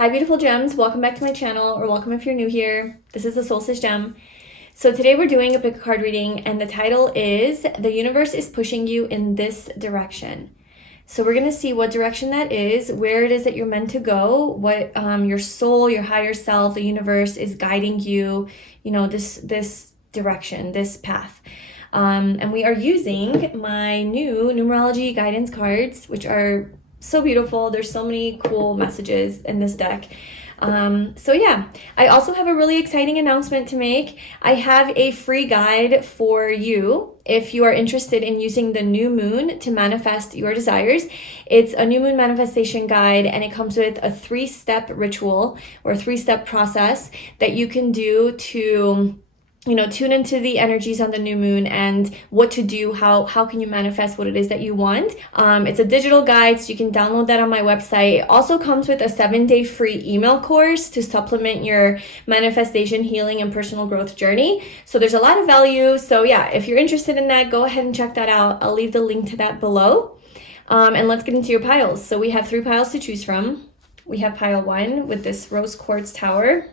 Hi beautiful gems, welcome back to my channel, or welcome if you're new here. This is the Solstice Gem. So today we're doing a pick a card reading, and the title is The Universe is Pushing You in This Direction. So we're going to see what direction that is, where it is that you're meant to go, what your soul, your higher self, the universe is guiding you, this direction, this path. And we are using my new numerology guidance cards, which are so beautiful. There's so many cool messages in this deck. So yeah, I also have a really exciting announcement to make. I have a free guide for you if you are interested in using the new moon to manifest your desires. It's a new moon manifestation guide, and it comes with a 3-step ritual or 3-step process that you can do to tune into the energies on the new moon and what to do, how can you manifest what it is that you want. It's a digital guide, so you can download that on my website. It also comes with a 7-day free email course to supplement your manifestation, healing, and personal growth journey. So there's a lot of value. So yeah, if you're interested in that, go ahead and check that out. I'll leave the link to that below. And let's get into your piles. So we have 3 piles to choose from. We have pile 1 with this rose quartz tower.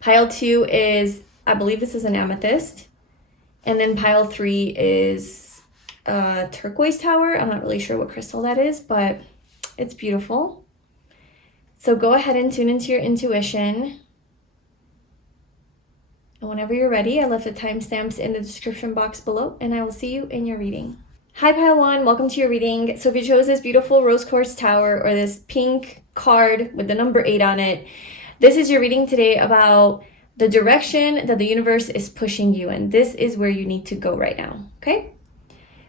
Pile 2 is, I believe this is an amethyst. And then pile 3 is a turquoise tower. I'm not really sure what crystal that is, but it's beautiful. So go ahead and tune into your intuition. And whenever you're ready, I left the timestamps in the description box below, and I will see you in your reading. Hi pile 1, welcome to your reading. So if you chose this beautiful rose quartz tower or this pink card with the number 8 on it, this is your reading today about the direction that the universe is pushing you in. This is where you need to go right now, okay?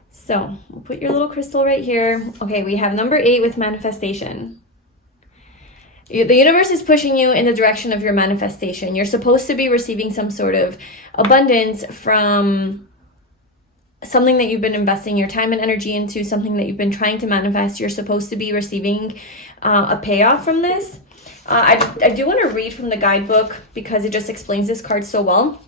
So we'll put your little crystal right here. Okay, we have number 8 with manifestation. The universe is pushing you in the direction of your manifestation. You're supposed to be receiving some sort of abundance from something that you've been investing your time and energy into, something that you've been trying to manifest. You're supposed to be receiving a payoff from this. I do want to read from the guidebook because it just explains this card so well.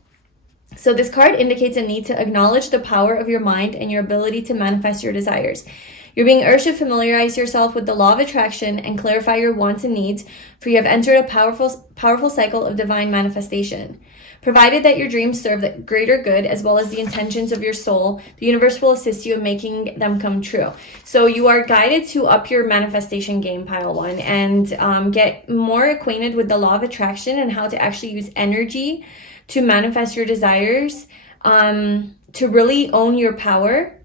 So this card indicates a need to acknowledge the power of your mind and your ability to manifest your desires. You're being urged to familiarize yourself with the law of attraction and clarify your wants and needs, for you have entered a powerful cycle of divine manifestation. Provided that your dreams serve the greater good as well as the intentions of your soul, the universe will assist you in making them come true. So you are guided to up your manifestation game, pile 1, and get more acquainted with the law of attraction and how to actually use energy to manifest your desires, to really own your power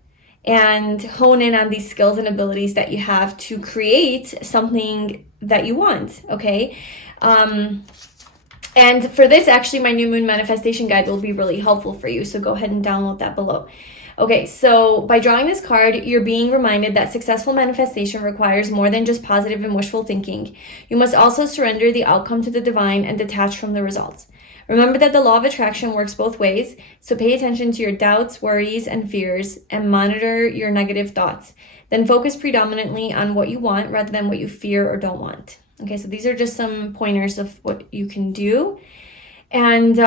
and hone in on these skills and abilities that you have to create something that you want, okay? And for this, actually, my new moon manifestation guide will be really helpful for you. So go ahead and download that below. Okay, so by drawing this card, you're being reminded that successful manifestation requires more than just positive and wishful thinking. You must also surrender the outcome to the divine and detach from the results. Remember that the law of attraction works both ways, so pay attention to your doubts, worries, and fears, and monitor your negative thoughts. Then focus predominantly on what you want rather than what you fear or don't want. Okay, so these are just some pointers of what you can do. And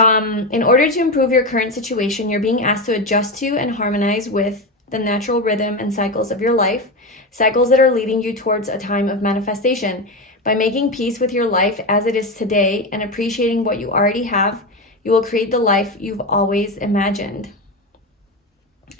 in order to improve your current situation, you're being asked to adjust to and harmonize with the natural rhythm and cycles of your life, cycles that are leading you towards a time of manifestation. By making peace with your life as it is today and appreciating what you already have, you will create the life you've always imagined.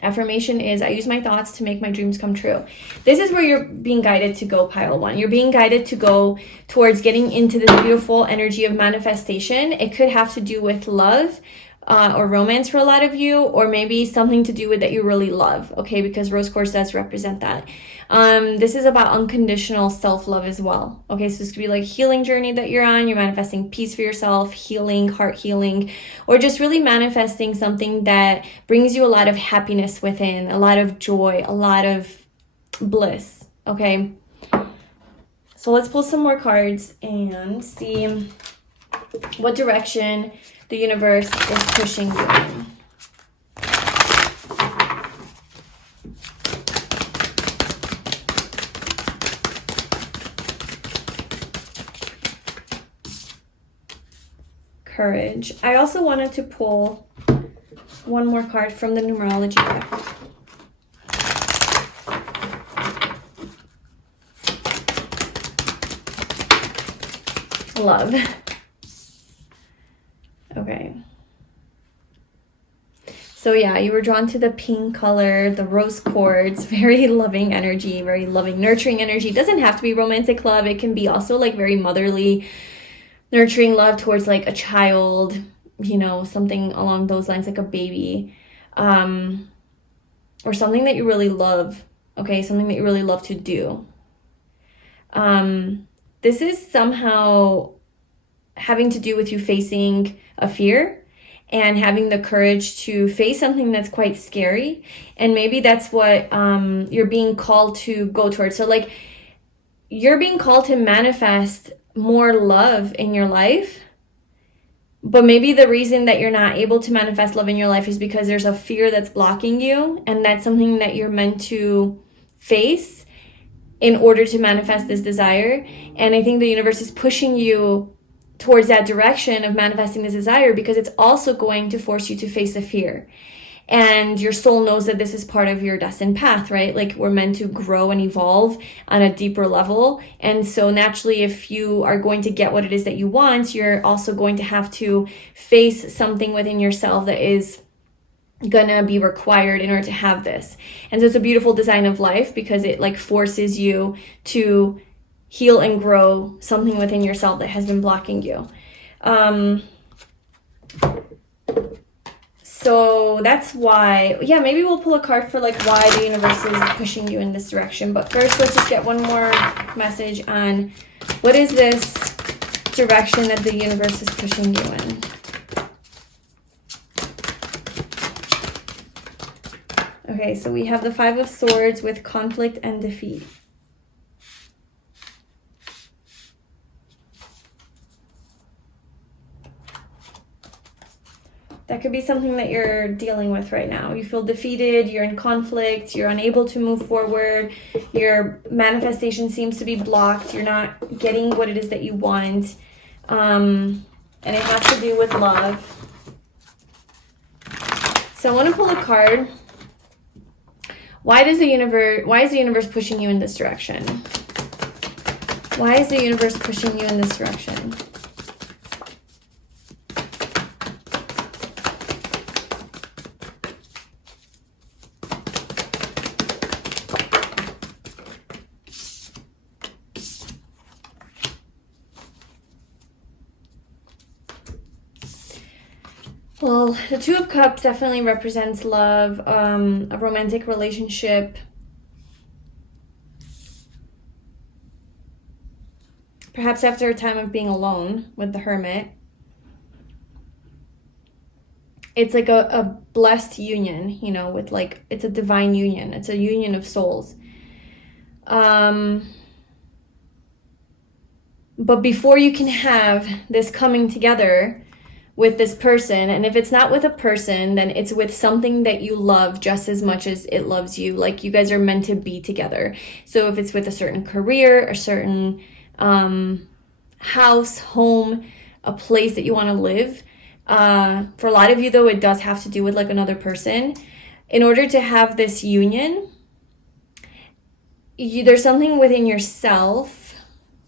Affirmation is, I use my thoughts to make my dreams come true. This is where you're being guided to go, pile 1. You're being guided to go towards getting into this beautiful energy of manifestation. It could have to do with love or romance for a lot of you, or maybe something to do with that you really love, okay? Because rose quartz does represent that. This is about unconditional self-love as well, okay? So this could be like a healing journey that you're on. You're manifesting peace for yourself, healing, heart healing, or just really manifesting something that brings you a lot of happiness within, a lot of joy, a lot of bliss, okay? So let's pull some more cards and see what direction the universe is pushing you in. Courage. I also wanted to pull one more card from the numerology deck. love. Okay. So yeah, you were drawn to the pink color, the rose quartz, very loving energy, very loving, nurturing energy. It doesn't have to be romantic love. It can be also like very motherly, nurturing love towards like a child, you know, something along those lines, like a baby, or something that you really love, okay, something that you really love to do. This is somehow having to do with you facing a fear and having the courage to face something that's quite scary. And maybe that's what you're being called to go towards. So like, you're being called to manifest more love in your life, but maybe the reason that you're not able to manifest love in your life is because there's a fear that's blocking you, and that's something that you're meant to face in order to manifest this desire. And I think the universe is pushing you towards that direction of manifesting this desire because it's also going to force you to face the fear. And your soul knows that this is part of your destined path, right? Like, we're meant to grow and evolve on a deeper level. And so naturally, if you are going to get what it is that you want, you're also going to have to face something within yourself that is gonna be required in order to have this. And so it's a beautiful design of life because it like forces you to heal and grow something within yourself that has been blocking you. So that's why, yeah, maybe we'll pull a card for like why the universe is pushing you in this direction. But first, let's just get one more message on what is this direction that the universe is pushing you in. Okay, so we have the Five of Swords with conflict and defeat. That could be something that you're dealing with right now. You feel defeated, you're in conflict, you're unable to move forward, your manifestation seems to be blocked, you're not getting what it is that you want, and it has to do with love. So I want to pull a card. Why is the universe pushing you in this direction? Why is the universe pushing you in this direction? Well, the Two of Cups definitely represents love, a romantic relationship. Perhaps after a time of being alone with the Hermit. It's like a blessed union, you know, with like, it's a divine union. It's a union of souls. But before you can have this coming together with this person, and if it's not with a person, then it's with something that you love just as much as it loves you. Like, you guys are meant to be together. So if it's with a certain career, a certain house, home, a place that you want to live, for a lot of you though, it does have to do with like another person. In order to have this union, there's something within yourself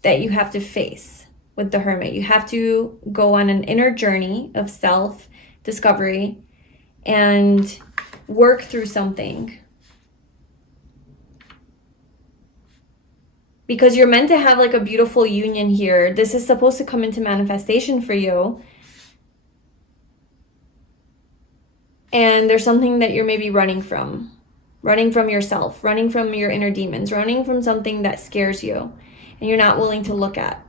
that you have to face. With the Hermit, you have to go on an inner journey of self-discovery and work through something. Because you're meant to have like a beautiful union here. This is supposed to come into manifestation for you. And there's something that you're maybe running from yourself, running from your inner demons, running from something that scares you and you're not willing to look at.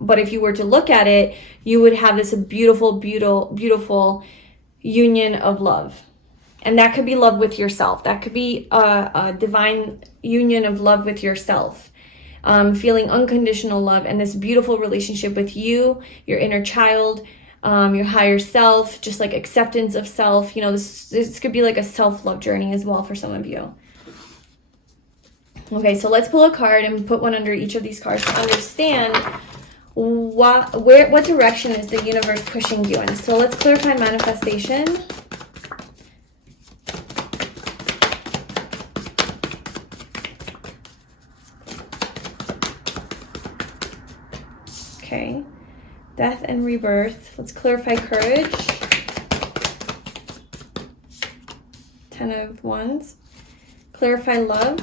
But if you were to look at it, you would have this beautiful, beautiful, beautiful union of love. And that could be love with yourself. That could be a divine union of love with yourself. Feeling unconditional love and this beautiful relationship with you, your inner child, your higher self, just like acceptance of self. You know, this could be like a self-love journey as well for some of you. Okay, so let's pull a card and put one under each of these cards to understand what direction is the universe pushing you in. So let's clarify manifestation. Okay, Death and rebirth. Let's clarify courage. 10 of Wands. Clarify love.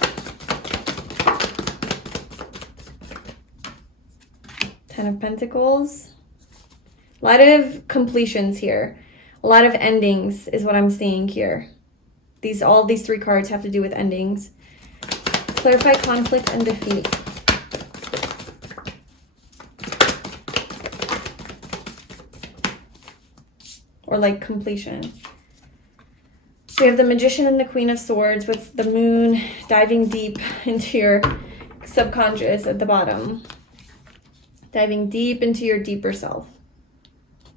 10 of Pentacles. A lot of completions here. A lot of endings is what I'm seeing here. All these 3 cards have to do with endings. Clarify conflict and defeat. Or like completion. So we have the Magician and the Queen of Swords with the Moon diving deep into your subconscious at the bottom. Diving deep into your deeper self.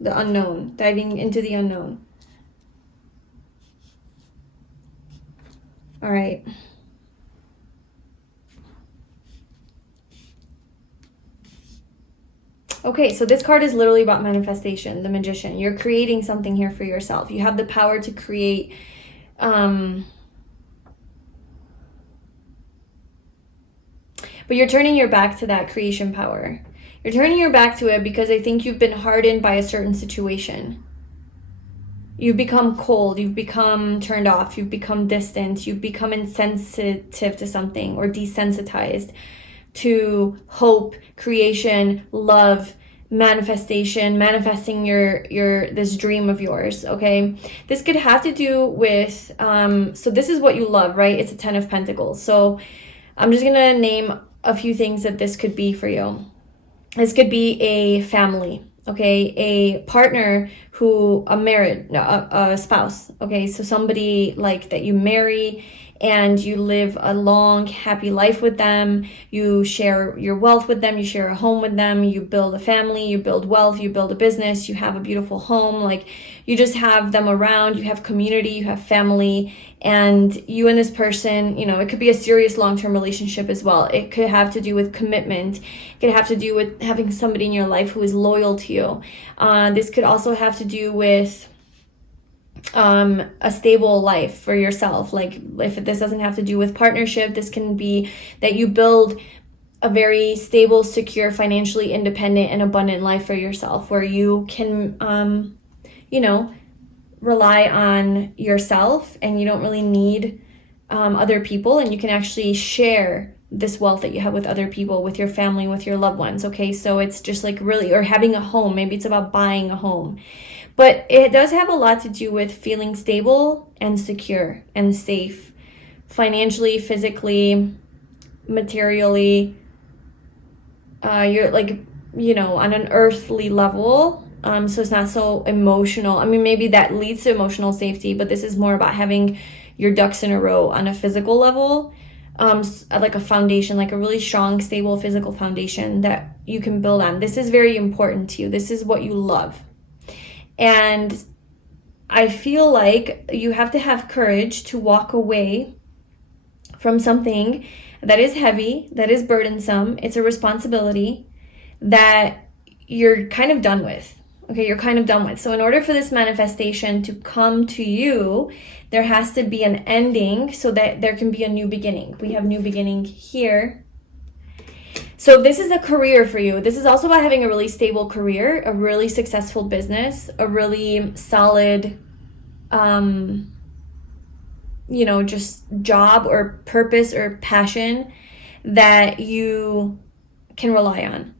The unknown. Diving into the unknown. All right. Okay, so this card is literally about manifestation, the Magician. You're creating something here for yourself. You have the power to create. But you're turning your back to that creation power. You're turning your back to it because I think you've been hardened by a certain situation. You've become cold. You've become turned off. You've become distant. You've become insensitive to something or desensitized to hope, creation, love, manifestation, manifesting this dream of yours. Okay, this could have to do with so this is what you love, right? It's a 10 of Pentacles. So I'm just gonna name a few things that this could be for you. This could be a family, okay, a partner a spouse, okay, so somebody like that you marry and you live a long, happy life with them. You share your wealth with them. You share a home with them. You build a family. You build wealth. You build a business. You have a beautiful home. Like, you just have them around. You have community. You have family. And you and this person, it could be a serious long-term relationship as well. It could have to do with commitment. It could have to do with having somebody in your life who is loyal to you. This could also have to do with a stable life for yourself. Like, if this doesn't have to do with partnership, this can be that you build a very stable, secure, financially independent and abundant life for yourself, where you can rely on yourself and you don't really need other people, and you can actually share this wealth that you have with other people, with your family, with your loved ones. Okay, so it's just like really, or having a home. Maybe it's about buying a home. But it does have a lot to do with feeling stable and secure and safe, financially, physically, materially. You're like, on an earthly level. So it's not so emotional. I mean, maybe that leads to emotional safety, but this is more about having your ducks in a row on a physical level. Like a foundation, like a really strong, stable physical foundation that you can build on. This is very important to you. This is what you love. And I feel like you have to have courage to walk away from something that is heavy, that is burdensome. It's a responsibility that you're kind of done with. Okay, you're kind of done with. So in order for this manifestation to come to you, there has to be an ending so that there can be a new beginning. We have new beginning here. So this is a career for you. This is also about having a really stable career, a really successful business, a really solid, just job or purpose or passion that you can rely on.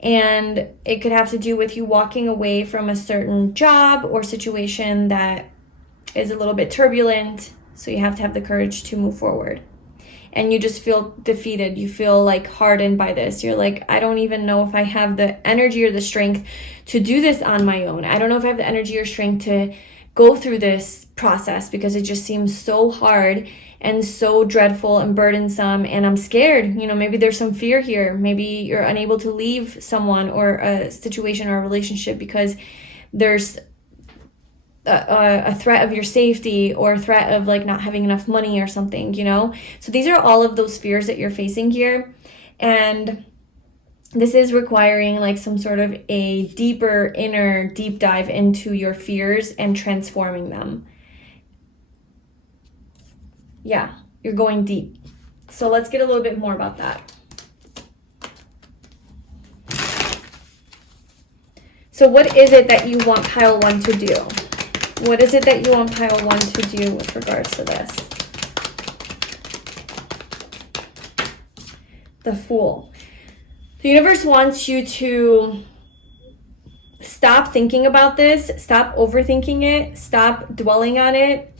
And it could have to do with you walking away from a certain job or situation that is a little bit turbulent. So you have to have the courage to move forward. And you just feel defeated. You feel like hardened by this. You're like, I don't even know if I have the energy or the strength to do this on my own. I don't know if I have the energy or strength to go through this process because it just seems so hard and so dreadful and burdensome, and I'm scared. Maybe there's some fear here. Maybe you're unable to leave someone or a situation or a relationship because there's a threat of your safety or a threat of like not having enough money or something, So these are all of those fears that you're facing here. And this is requiring like some sort of a deeper inner deep dive into your fears and transforming them. Yeah, you're going deep. So let's get a little bit more about that. So what is it that you want pile 1 to do? What is it that you want pile 1 to do with regards to this? The Fool. The universe wants you to stop thinking about this, stop overthinking it, stop dwelling on it,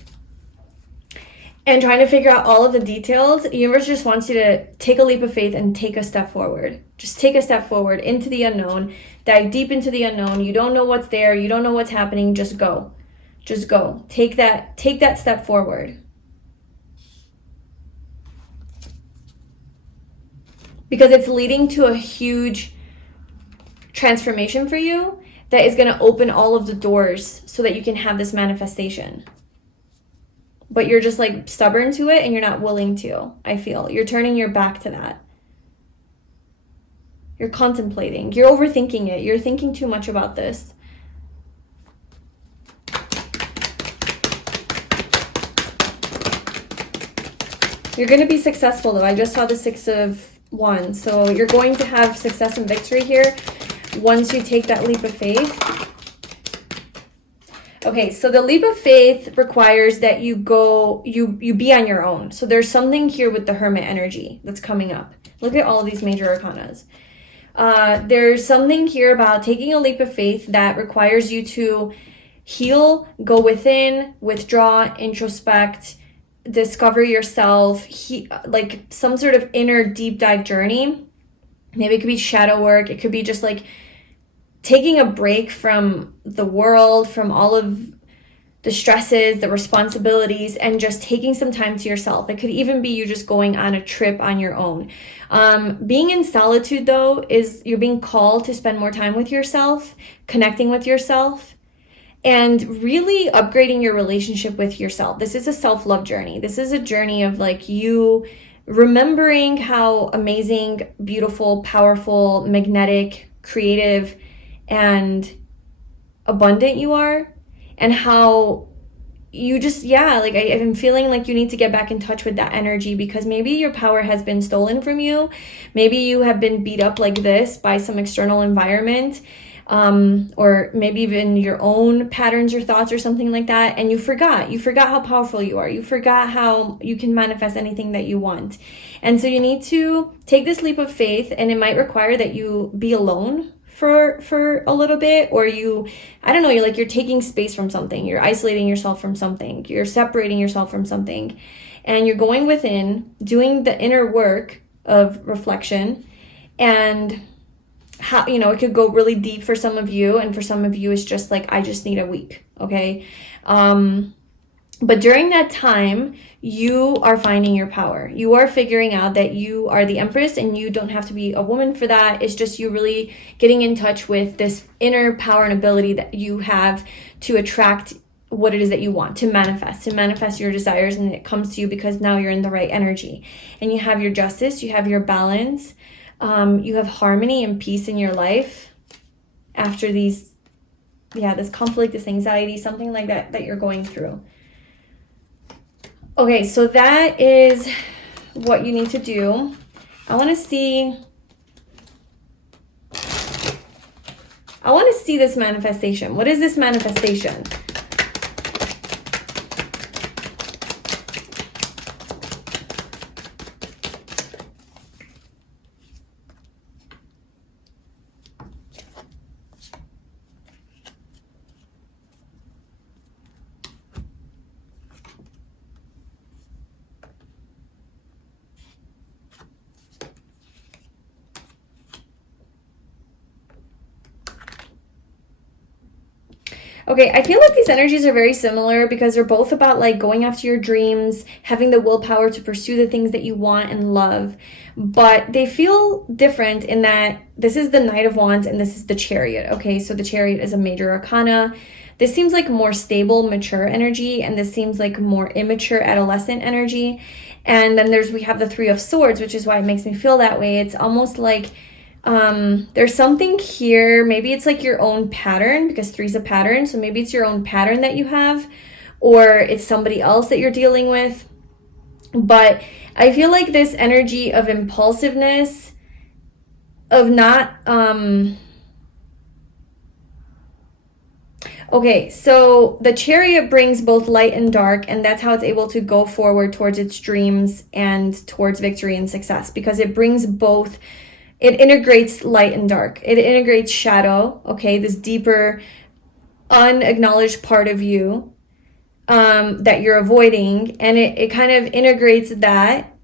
and trying to figure out all of the details. The universe just wants you to take a leap of faith and take a step forward. Just take a step forward into the unknown. Dive deep into the unknown. You don't know what's there. You don't know what's happening. Just go. Just go. Take that step forward. Because it's leading to a huge transformation for you that is going to open all of the doors so that you can have this manifestation. But you're just like stubborn to it and you're not willing to, I feel. You're turning your back to that. You're contemplating. You're overthinking it. You're thinking too much about this. You're going to be successful though. I just saw the 6 of Wands. So you're going to have success and victory here once you take that leap of faith. Okay, so the leap of faith requires that you be on your own. So there's something here with the Hermit energy that's coming up. Look at all of these major arcanas. There's something here about taking a leap of faith that requires you to heal, go within, withdraw, introspect, discover yourself, like some sort of inner deep dive journey. Maybe it could be shadow work. It could be just like taking a break from the world, from all of the stresses, the responsibilities, and just taking some time to yourself. It could even be you just going on a trip on your own. Being in solitude, though, is you're being called to spend more time with yourself, connecting with yourself, and really upgrading your relationship with yourself. This is a self-love journey. This is a journey of like you remembering how amazing, beautiful, powerful, magnetic, creative, and abundant you are, and how you just, like I'm feeling like you need to get back in touch with that energy, because maybe your power has been stolen from you. Maybe you have been beat up like this by some external environment, or maybe even your own patterns or thoughts or something like that, and you forgot how powerful you are. You forgot how you can manifest anything that you want. And so you need to take this leap of faith, and it might require that you be alone for a little bit, or you're taking space from something, you're isolating yourself from something, you're separating yourself from something, and you're going within, doing the inner work of reflection. And how, it could go really deep for some of you, and for some of you it's just like, I just need a week. Okay. But during that time, you are finding your power. You are figuring out that you are the Empress, and you don't have to be a woman for that. It's just you really getting in touch with this inner power and ability that you have to attract what it is that you want, to manifest your desires. And it comes to you because now you're in the right energy, and you have your justice, you have your balance, you have harmony and peace in your life after this conflict, this anxiety, something like that you're going through. Okay, so that is what you need to do. I want to see this manifestation. What is this manifestation? Okay, I feel like these energies are very similar because they're both about like going after your dreams, having the willpower to pursue the things that you want and love. But they feel different in that this is the Knight of Wands and this is the Chariot. Okay, so the Chariot is a major arcana. This seems like more stable, mature energy, and this seems like more immature, adolescent energy. And then we have the Three of Swords, which is why it makes me feel that way. It's almost like there's something here. Maybe it's like your own pattern, because 3 is a pattern. So maybe it's your own pattern that you have, or it's somebody else that you're dealing with. But I feel like this energy of impulsiveness, of not, Okay, so the Chariot brings both light and dark, and that's how it's able to go forward towards its dreams and towards victory and success, because it brings both. It integrates light and dark. It integrates shadow, okay, this deeper, unacknowledged part of you that you're avoiding, and it kind of integrates that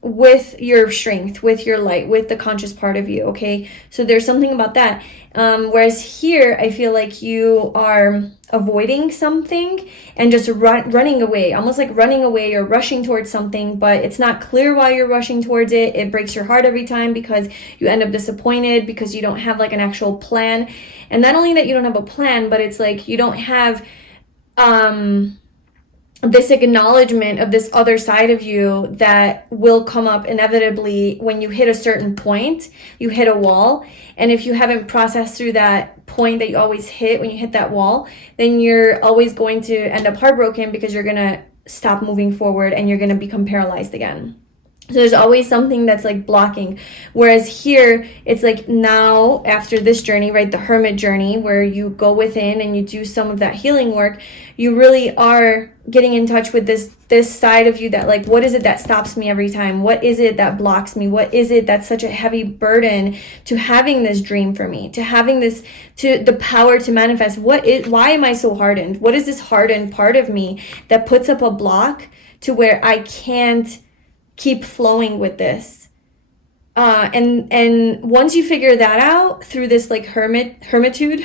with your strength, with your light, with the conscious part of you, okay? So there's something about that. Whereas here, I feel like you are avoiding something and just running away, almost like running away or rushing towards something, but it's not clear why you're rushing towards it. It breaks your heart every time because you end up disappointed because you don't have like an actual plan. And not only that you don't have a plan, but it's like you don't have this acknowledgement of this other side of you that will come up inevitably when you hit a certain point. You hit a wall, and if you haven't processed through that point that you always hit when you hit that wall, then you're always going to end up heartbroken because you're gonna stop moving forward and you're gonna become paralyzed again. So there's always something that's like blocking. Whereas here, it's like now after this journey, right, the hermit journey, where you go within and you do some of that healing work, you really are getting in touch with this side of you that like, what is it that stops me every time? What is it that blocks me? What is it that's such a heavy burden to having this dream for me, to having this, to the power to manifest? Why am I so hardened? What is this hardened part of me that puts up a block to where I can't keep flowing with this? And once you figure that out through this like hermitude,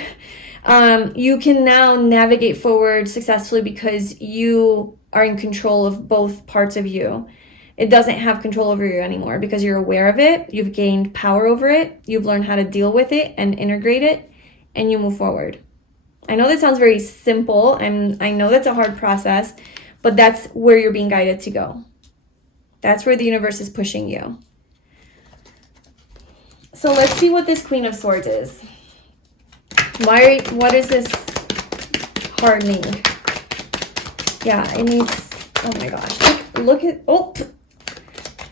you can now navigate forward successfully because you are in control of both parts of you. It doesn't have control over you anymore because you're aware of it. You've gained power over it. You've learned how to deal with it and integrate it, and you move forward. I know that sounds very simple. I know that's a hard process, but that's where you're being guided to go. That's where the universe is pushing you. So let's see what this Queen of Swords is. What is this hardening? Yeah, it needs, oh my gosh. Look at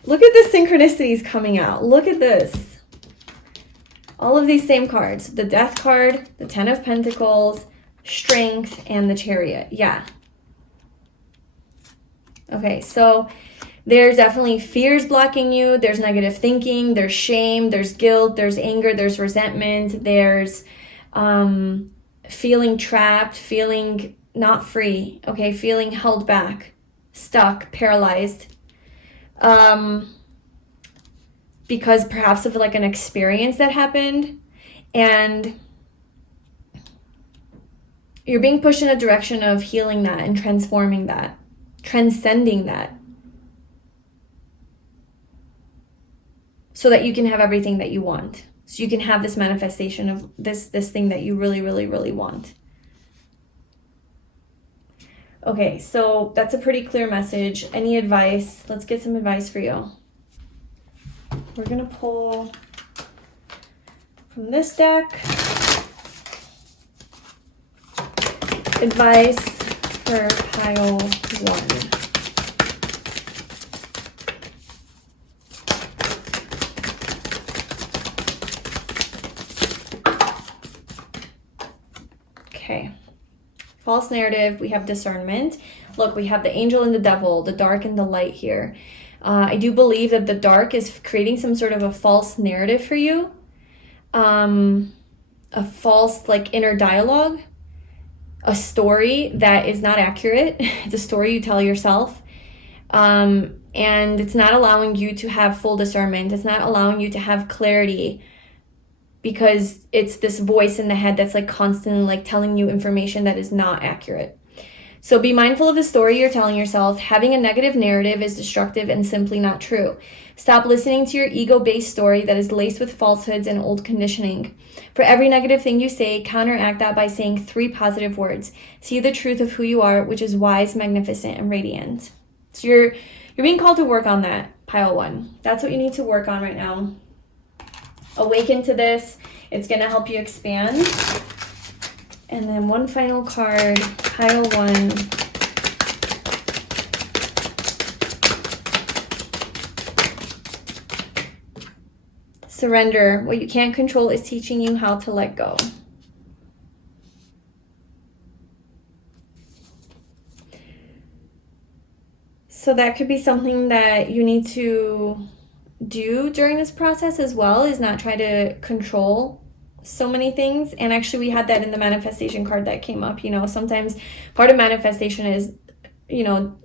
the synchronicities coming out. Look at this. All of these same cards. The Death card, the Ten of Pentacles, Strength, and the Chariot. Yeah. Okay, so there's definitely fears blocking you. There's negative thinking. There's shame. There's guilt. There's anger. There's resentment. There's feeling trapped, feeling not free, okay, feeling held back, stuck, paralyzed, because perhaps of like an experience that happened, and you're being pushed in a direction of healing that and transforming that, transcending that, so that you can have everything that you want. So you can have this manifestation of this thing that you really, really, really want. Okay, so that's a pretty clear message. Any advice? Let's get some advice for you. We're going to pull from this deck. Advice for pile 1. Okay, false narrative, we have discernment. Look, we have the angel and the devil, the dark and the light here. I do believe that the dark is creating some sort of a false narrative for you. A false like inner dialogue, a story that is not accurate. It's a story you tell yourself. And it's not allowing you to have full discernment. It's not allowing you to have clarity, because it's this voice in the head that's like constantly like telling you information that is not accurate. So be mindful of the story you're telling yourself. Having a negative narrative is destructive and simply not true. Stop listening to your ego-based story that is laced with falsehoods and old conditioning. For every negative thing you say, counteract that by saying 3 positive words. See the truth of who you are, which is wise, magnificent, and radiant. So you're being called to work on that, pile 1. That's what you need to work on right now. Awaken to this. It's going to help you expand. And then one final card, pile 1. Surrender. What you can't control is teaching you how to let go. So that could be something that you need to do during this process as well, is not try to control so many things. And actually we had that in the manifestation card that came up. Sometimes part of manifestation is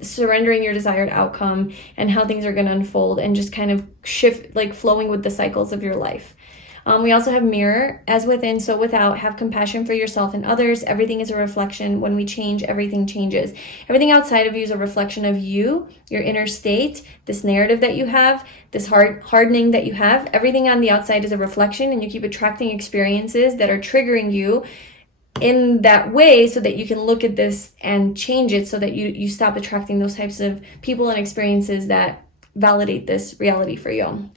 surrendering your desired outcome and how things are going to unfold, and just kind of shift, like flowing with the cycles of your life. We also have mirror, as within, so without. Have compassion for yourself and others. Everything is a reflection. When we change, everything changes. Everything outside of you is a reflection of you, your inner state, this narrative that you have, this hardening that you have. Everything on the outside is a reflection, and you keep attracting experiences that are triggering you in that way, so that you can look at this and change it, so that you stop attracting those types of people and experiences that validate this reality for you.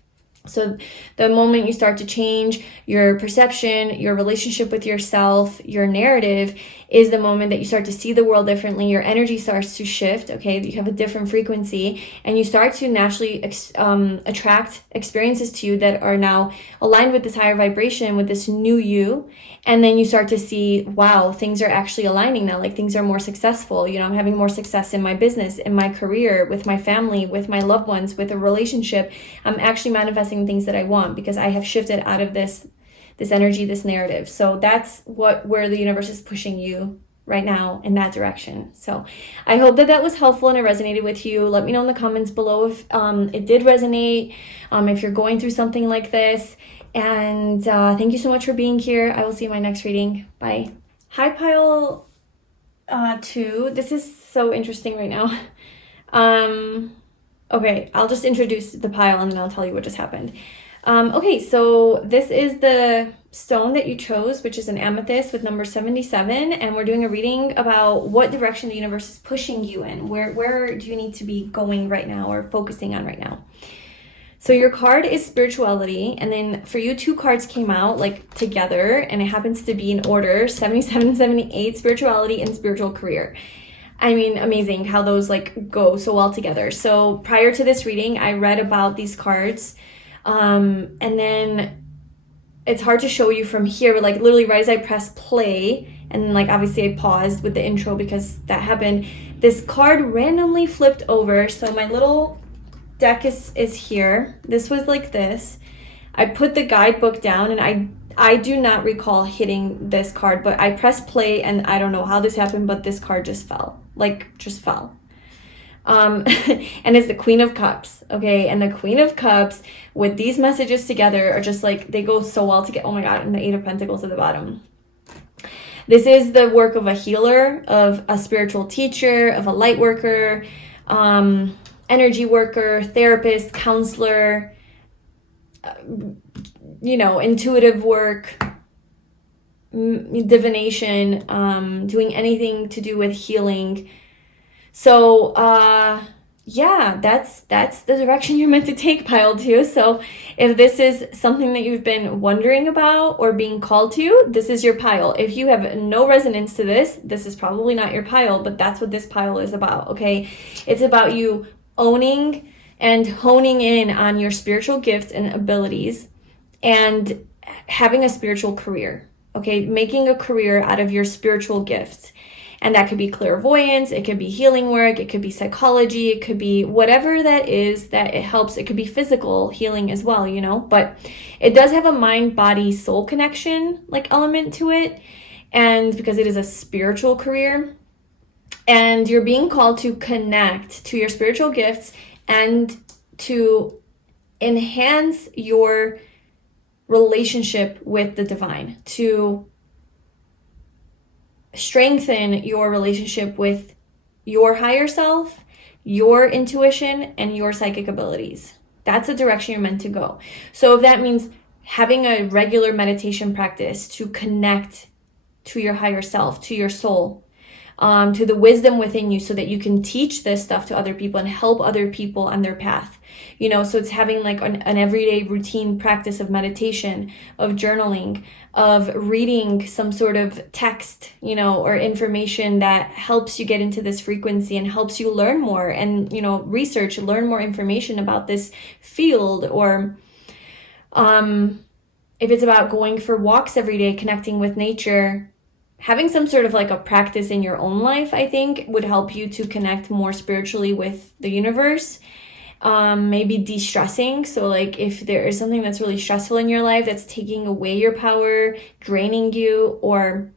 So the moment you start to change your perception, your relationship with yourself, your narrative, is the moment that you start to see the world differently. Your energy starts to shift, okay? You have a different frequency, and you start to naturally attract experiences to you that are now aligned with this higher vibration, with this new you. And then you start to see, wow, things are actually aligning now. Like, things are more successful. I'm having more success in my business, in my career, with my family, with my loved ones, with a relationship. I'm actually manifesting things that I want because I have shifted out of this energy, this narrative. So that's where the universe is pushing you right now, in that direction. So I hope that was helpful and it resonated with you. Let me know in the comments below if it did resonate, if you're going through something like this. And thank you so much for being here. I will see you in my next reading. Bye. Hi, Pile 2. This is so interesting right now. Okay, I'll just introduce the pile and then I'll tell you what just happened. Okay, so this is the stone that you chose, which is an amethyst with number 77. And we're doing a reading about what direction the universe is pushing you in. Where do you need to be going right now, or focusing on right now? So your card is spirituality, and then for you, 2 cards came out like together, and it happens to be in order, 77 and 78, spirituality and spiritual career. I mean, amazing how those like go so well together. So prior to this reading, I read about these cards, and then it's hard to show you from here, but like literally right as I press play, and then like obviously I paused with the intro because that happened, this card randomly flipped over. So my little deck is here. This was like this. I put the guidebook down, and I do not recall hitting this card, but I pressed play, and I don't know how this happened, but this card just fell. And it's the Queen of Cups, okay? And the Queen of Cups with these messages together are just like, they go so well together. Oh my God, and the 8 of Pentacles at the bottom. This is the work of a healer, of a spiritual teacher, of a light worker, energy worker, therapist, counselor, intuitive work, divination, doing anything to do with healing. So yeah, that's the direction you're meant to take, pile 2. So if this is something that you've been wondering about or being called to, this is your pile. If you have no resonance to this is probably not your pile, but that's what this pile is about, okay? It's about you owning and honing in on your spiritual gifts and abilities, and having a spiritual career, okay? Making a career out of your spiritual gifts. And that could be clairvoyance, it could be healing work, it could be psychology, it could be whatever that is that it helps. It could be physical healing as well, but it does have a mind, body, soul connection like element to it. And because it is a spiritual career, and you're being called to connect to your spiritual gifts and to enhance your relationship with the divine, to strengthen your relationship with your higher self, your intuition, and your psychic abilities. That's the direction you're meant to go. So if that means having a regular meditation practice to connect to your higher self, to your soul, to the wisdom within you, so that you can teach this stuff to other people and help other people on their path. So it's having like an everyday routine practice of meditation, of journaling, of reading some sort of text, or information that helps you get into this frequency and helps you learn more and, research, learn more information about this field. Or if it's about going for walks every day, connecting with nature, having some sort of like a practice in your own life, I think, would help you to connect more spiritually with the universe. Maybe de-stressing. So like if there is something that's really stressful in your life that's taking away your power, draining you, or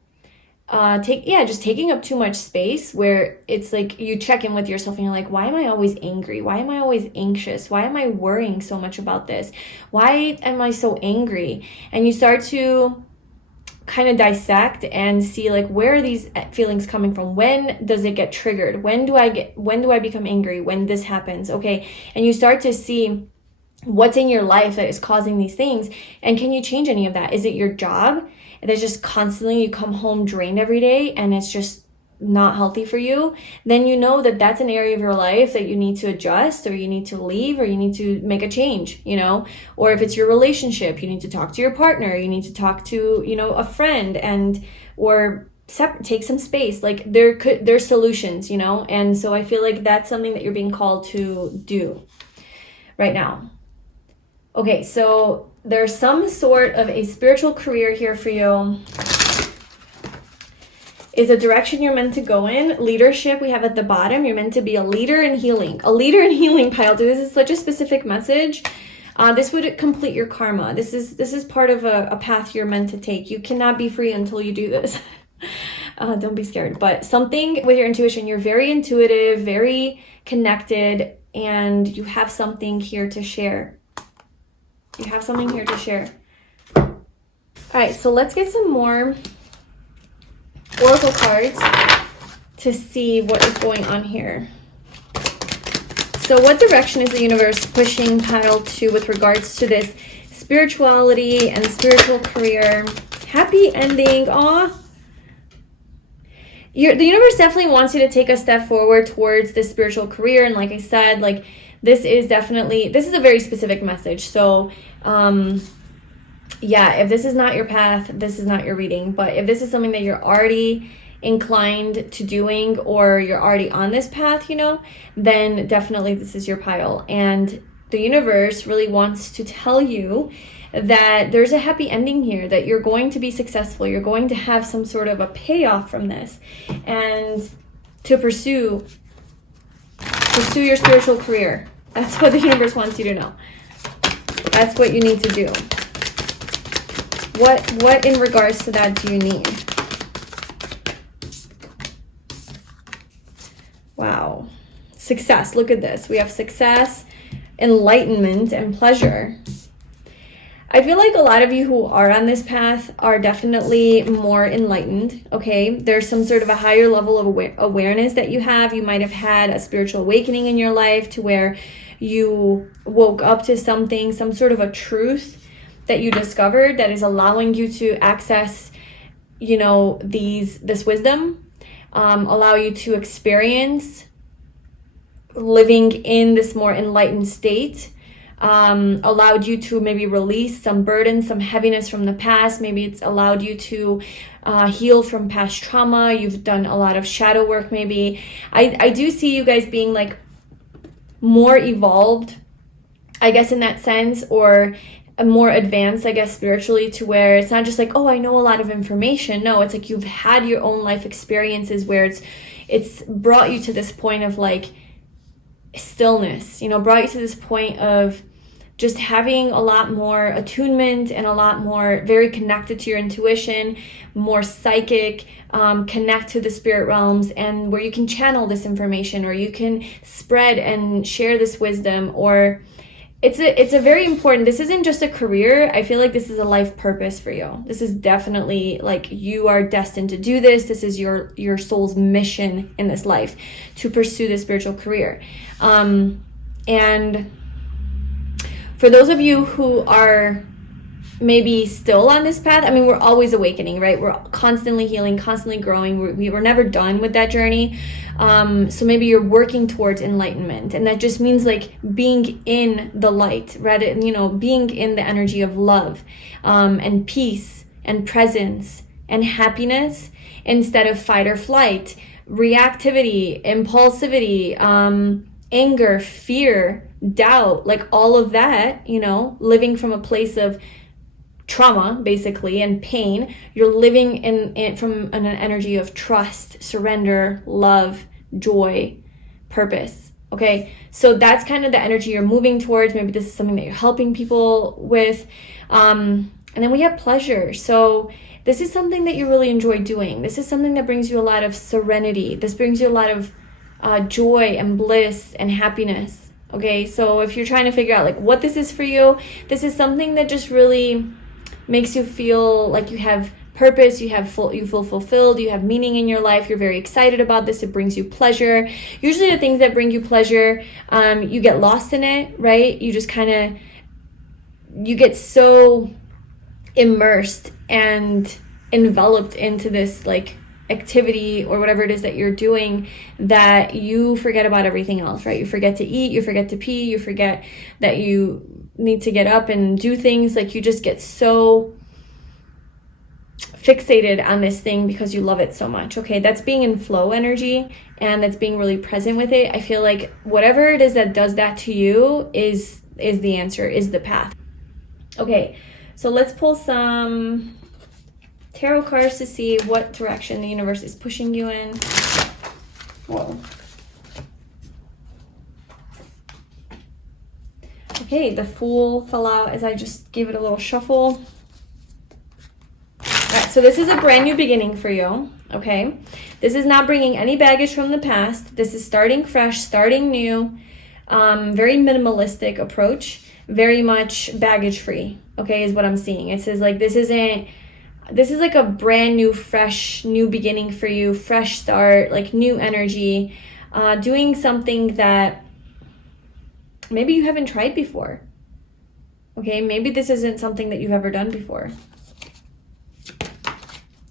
just taking up too much space, where it's like you check in with yourself and you're like, why am I always angry? Why am I always anxious? Why am I worrying so much about this? Why am I so angry? And you start to kind of dissect and see like, where are these feelings coming from? When does it get triggered? When do I become angry? When this happens? Okay. And you start to see what's in your life that is causing these things. And can you change any of that? Is it your job? There's just constantly, you come home drained every day and it's just not healthy for you, then you know that that's an area of your life that you need to adjust, or you need to leave, or you need to make a change, or if it's your relationship, you need to talk to your partner, you need to talk to, a friend, or take some space. Like there's solutions, and so I feel like that's something that you're being called to do right now. Okay, so there's some sort of a spiritual career here for you. Is a direction you're meant to go in. Leadership, we have at the bottom. You're meant to be a leader in healing. A leader in healing, pile 2. This is such a specific message. This would complete your karma. This is part of a path you're meant to take. You cannot be free until you do this. Don't be scared. But something with your intuition, you're very intuitive, very connected, and you have something here to share. You have something here to share. All right, so let's get some more oracle cards to see what is going on here. So what direction is the universe pushing pile 2 with regards to this spirituality and spiritual career? Happy ending. Aw. The universe definitely wants you to take a step forward towards this spiritual career. And like I said, like this is a very specific message. So yeah, if this is not your path, this is not your reading. But if this is something that you're already inclined to doing, or you're already on this path, then definitely this is your pile. And the universe really wants to tell you that there's a happy ending here, that you're going to be successful. You're going to have some sort of a payoff from this, and to pursue your spiritual career. That's what the universe wants you to know. That's what you need to do. What in regards to that do you need? Wow. Success. Look at this. We have success, enlightenment, and pleasure. I feel like a lot of you who are on this path are definitely more enlightened, okay? There's some sort of a higher level of awareness that you have. You might have had a spiritual awakening in your life to where you woke up to something, some sort of a truth that you discovered that is allowing you to access, this wisdom, allow you to experience living in this more enlightened state, allowed you to maybe release some burden, some heaviness from the past. Maybe it's allowed you to heal from past trauma. You've done a lot of shadow work maybe. I do see you guys being like more evolved, I guess, in that sense, or more advanced, I guess, spiritually, to where it's not just like, oh, I know a lot of information. No, it's like you've had your own life experiences where it's brought you to this point of like stillness, brought you to this point of just having a lot more attunement and a lot more very connected to your intuition, more psychic, connect to the spirit realms, and where you can channel this information, or you can spread and share this wisdom, or it's a very important, this isn't just a career. I feel like this is a life purpose for you. This is definitely like you are destined to do this. This is your soul's mission in this life, to pursue this spiritual career. And for those of you who are maybe still on this path, I mean, we're always awakening, right? We're constantly healing, constantly growing. We're never done with that journey. So maybe you're working towards enlightenment, and that just means like being in the light, rather, being in the energy of love, and peace and presence and happiness, instead of fight or flight, reactivity, impulsivity, anger, fear, doubt, like all of that, living from a place of trauma, basically, and pain. You're living in from an energy of trust, surrender, love, joy, purpose. Okay, so that's kind of the energy you're moving towards. Maybe this is something that you're helping people with. And then we have pleasure. So this is something that you really enjoy doing. This is something that brings you a lot of serenity. This brings you a lot of joy and bliss and happiness. Okay, so if you're trying to figure out like what this is for you, this is something that just really makes you feel like you have purpose, you feel fulfilled, you have meaning in your life, you're very excited about this, it brings you pleasure. Usually the things that bring you pleasure, you get lost in it, right? You just kind of, you get so immersed and enveloped into this like activity or whatever it is that you're doing that you forget about everything else, right? You forget to eat, you forget to pee, you forget that you need to get up and do things. Like you just get so fixated on this thing because you love it so much. Okay, that's being in flow energy, and that's being really present with it. I feel like whatever it is that does that to you is the answer, is the path. Okay, so let's pull some tarot cards to see what direction the universe is pushing you in. Whoa. Okay, the Fool fell out as I just gave it a little shuffle. Alright, so this is a brand new beginning for you, okay? This is not bringing any baggage from the past. This is starting fresh, starting new, very minimalistic approach, very much baggage free, okay, is what I'm seeing. It says like this is like a brand new, fresh, new beginning for you, fresh start, like new energy, doing something that maybe you haven't tried before, okay? Maybe this isn't something that you've ever done before.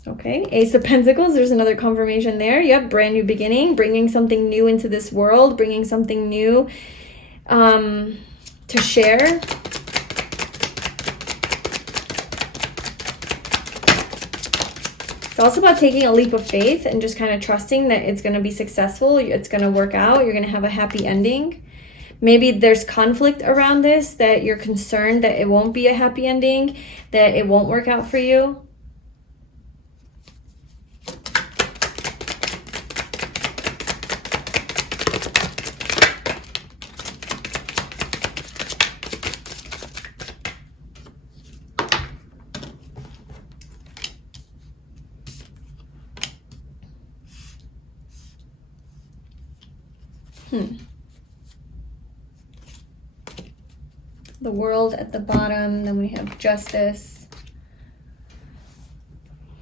Okay, Ace of Pentacles, there's another confirmation there. Yep, brand new beginning, bringing something new into this world, bringing something new to share. It's also about taking a leap of faith and just kind of trusting that it's going to be successful, it's going to work out, you're going to have a happy ending. Maybe there's conflict around this, that you're concerned that it won't be a happy ending, that it won't work out for you. The World at the bottom, then we have Justice,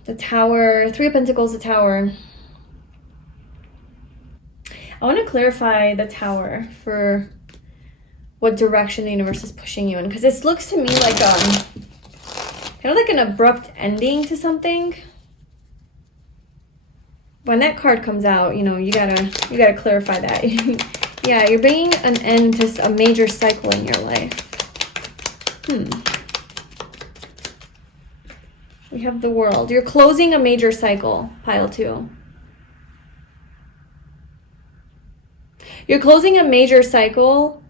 the Tower, Three of Pentacles, the Tower. I want to clarify the Tower for what direction the universe is pushing you in, because this looks to me like kind of like an abrupt ending to something. When that card comes out, you know, you gotta clarify that. Yeah, you're bringing an end to a major cycle in your life. We have the World. You're closing a major cycle, pile 2. You're closing a major cycle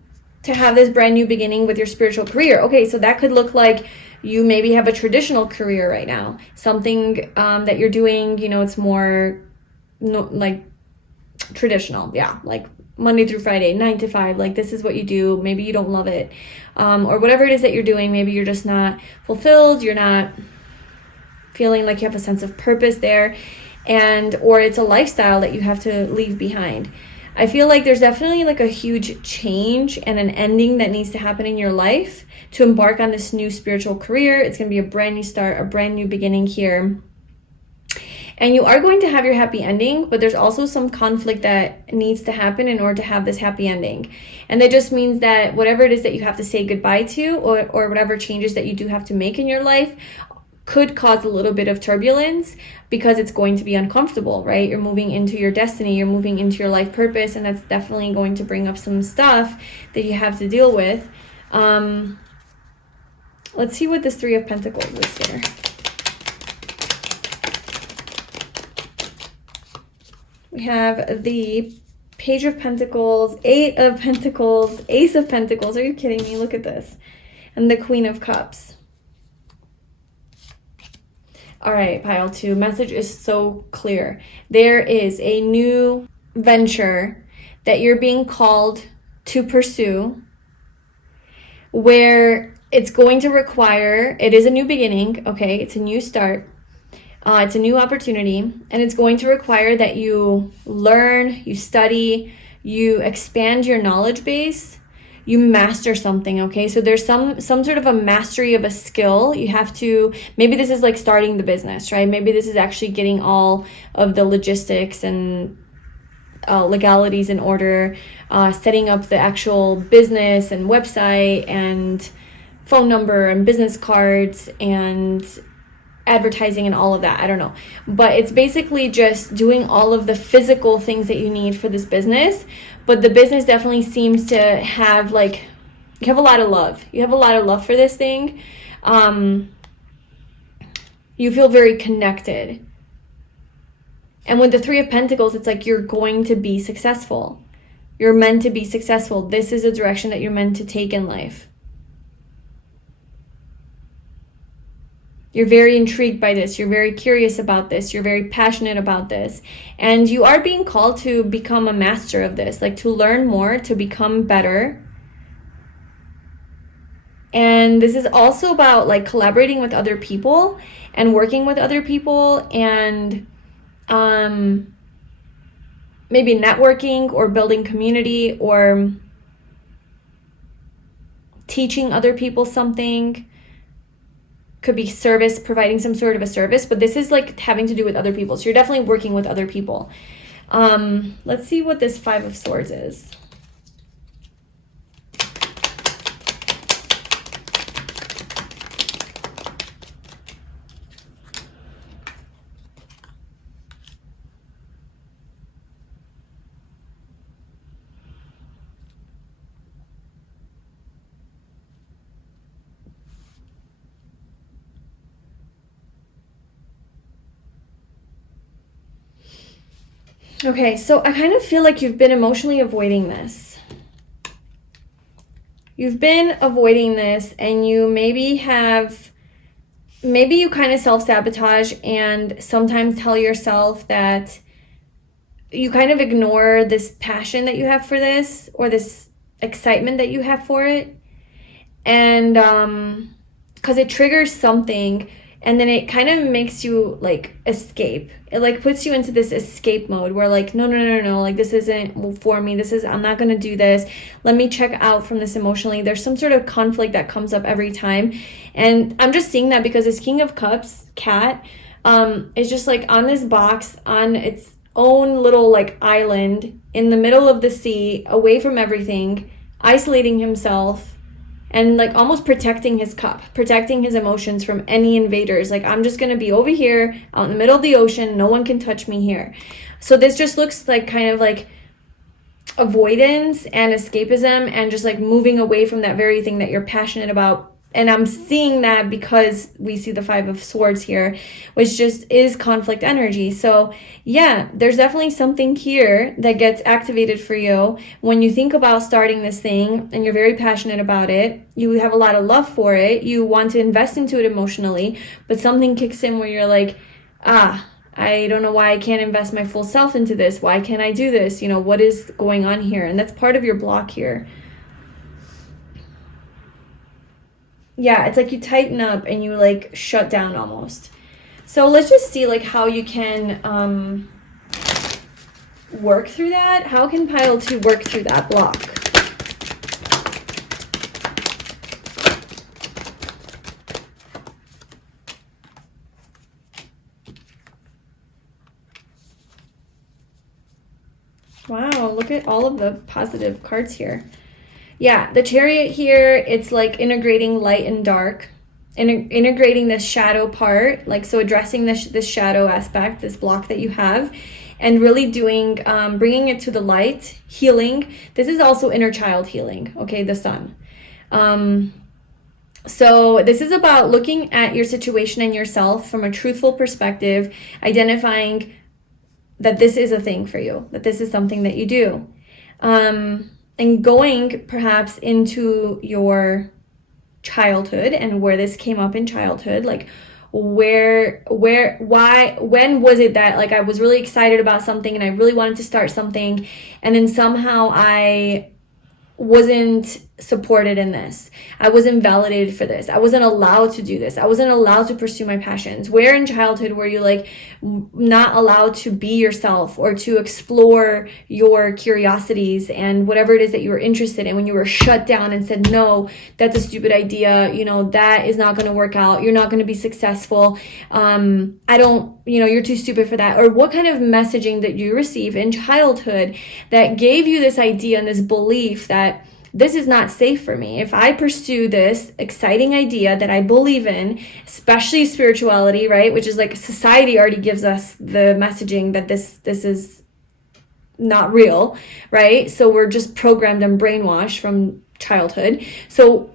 to have this brand new beginning with your spiritual career. Okay, so that could look like you maybe have a traditional career right now. Something that you're doing, you know, it's more like traditional. Yeah, like Monday through Friday, 9 to 5, like this is what you do. Maybe you don't love it, or whatever it is that you're doing. Maybe you're just not fulfilled, you're not feeling like you have a sense of purpose there, or it's a lifestyle that you have to leave behind. I feel like there's definitely like a huge change and an ending that needs to happen in your life to embark on this new spiritual career. It's going to be a brand new start, a brand new beginning here. And you are going to have your happy ending, but there's also some conflict that needs to happen in order to have this happy ending. And that just means that whatever it is that you have to say goodbye to, or whatever changes that you do have to make in your life, could cause a little bit of turbulence, because it's going to be uncomfortable, right? You're moving into your destiny, you're moving into your life purpose, and that's definitely going to bring up some stuff that you have to deal with. Let's see what this Three of Pentacles is here. We have the Page of Pentacles, Eight of Pentacles, Ace of Pentacles. Are you kidding me? Look at this. And the Queen of Cups. All right, pile 2. Message is so clear. There is a new venture that you're being called to pursue where it's going to require, it is a new beginning, okay? It's a new start. It's a new opportunity, and it's going to require that you learn, you study, you expand your knowledge base, you master something, okay? So there's some sort of a mastery of a skill. You have to, maybe this is like starting the business, right? Maybe this is actually getting all of the logistics and legalities in order, setting up the actual business and website and phone number and business cards and advertising and all of that. I don't know. But it's basically just doing all of the physical things that you need for this business. But the business definitely seems to have like, you have a lot of love. You have a lot of love for this thing. You feel very connected. And with the 3 of Pentacles, it's like you're going to be successful. You're meant to be successful. This is a direction that you're meant to take in life. You're very intrigued by this. You're very curious about this. You're very passionate about this. And you are being called to become a master of this, like to learn more, to become better. And this is also about like collaborating with other people and working with other people and maybe networking or building community or teaching other people something. Could be service, providing some sort of a service, but this is like having to do with other people. So you're definitely working with other people. Let's see what this 5 of Swords is. Okay, so I kind of feel like you've been emotionally avoiding this. You've been avoiding this, and you maybe you kind of self-sabotage and sometimes tell yourself that you kind of ignore this passion that you have for this or this excitement that you have for it. And because it triggers something, and then it kind of makes you like escape. It like puts you into this escape mode where like, no, like this isn't for me. I'm not going to do this. Let me check out from this emotionally. There's some sort of conflict that comes up every time. And I'm just seeing that because this King of Cups cat is just like on this box on its own little like island in the middle of the sea, away from everything, isolating himself. And like almost protecting his cup, protecting his emotions from any invaders. Like, I'm just going to be over here out in the middle of the ocean. No one can touch me here. So this just looks like kind of like avoidance and escapism and just like moving away from that very thing that you're passionate about. And I'm seeing that because we see the 5 of Swords here, which just is conflict energy. So yeah, there's definitely something here that gets activated for you when you think about starting this thing and you're very passionate about it. You have a lot of love for it. You want to invest into it emotionally, but something kicks in where you're like, I don't know why I can't invest my full self into this. Why can't I do this? You know, what is going on here? And that's part of your block here. Yeah, it's like you tighten up and you like shut down almost. So let's just see like how you can work through that. How can pile 2 work through that block? Wow, look at all of the positive cards here. Yeah, the Chariot here, it's like integrating light and dark, integrating this shadow part, like so addressing this shadow aspect, this block that you have, and really doing, bringing it to the light, healing. This is also inner child healing, okay, the Sun. So this is about looking at your situation and yourself from a truthful perspective, identifying that this is a thing for you, that this is something that you do. And going perhaps into your childhood and where this came up in childhood, like why, when was it that like I was really excited about something and I really wanted to start something, and then somehow I wasn't supported in this. I wasn't validated for this. I wasn't allowed to do this. I wasn't allowed to pursue my passions. Where in childhood were you like not allowed to be yourself or to explore your curiosities and whatever it is that you were interested in, when you were shut down and said, no, that's a stupid idea, you know, that is not going to work out, you're not going to be successful, I don't, you know, you're too stupid for that? Or what kind of messaging that you receive in childhood that gave you this idea and this belief that this is not safe for me. If I pursue this exciting idea that I believe in, especially spirituality, right? Which is like society already gives us the messaging that this is not real, right? So we're just programmed and brainwashed from childhood. So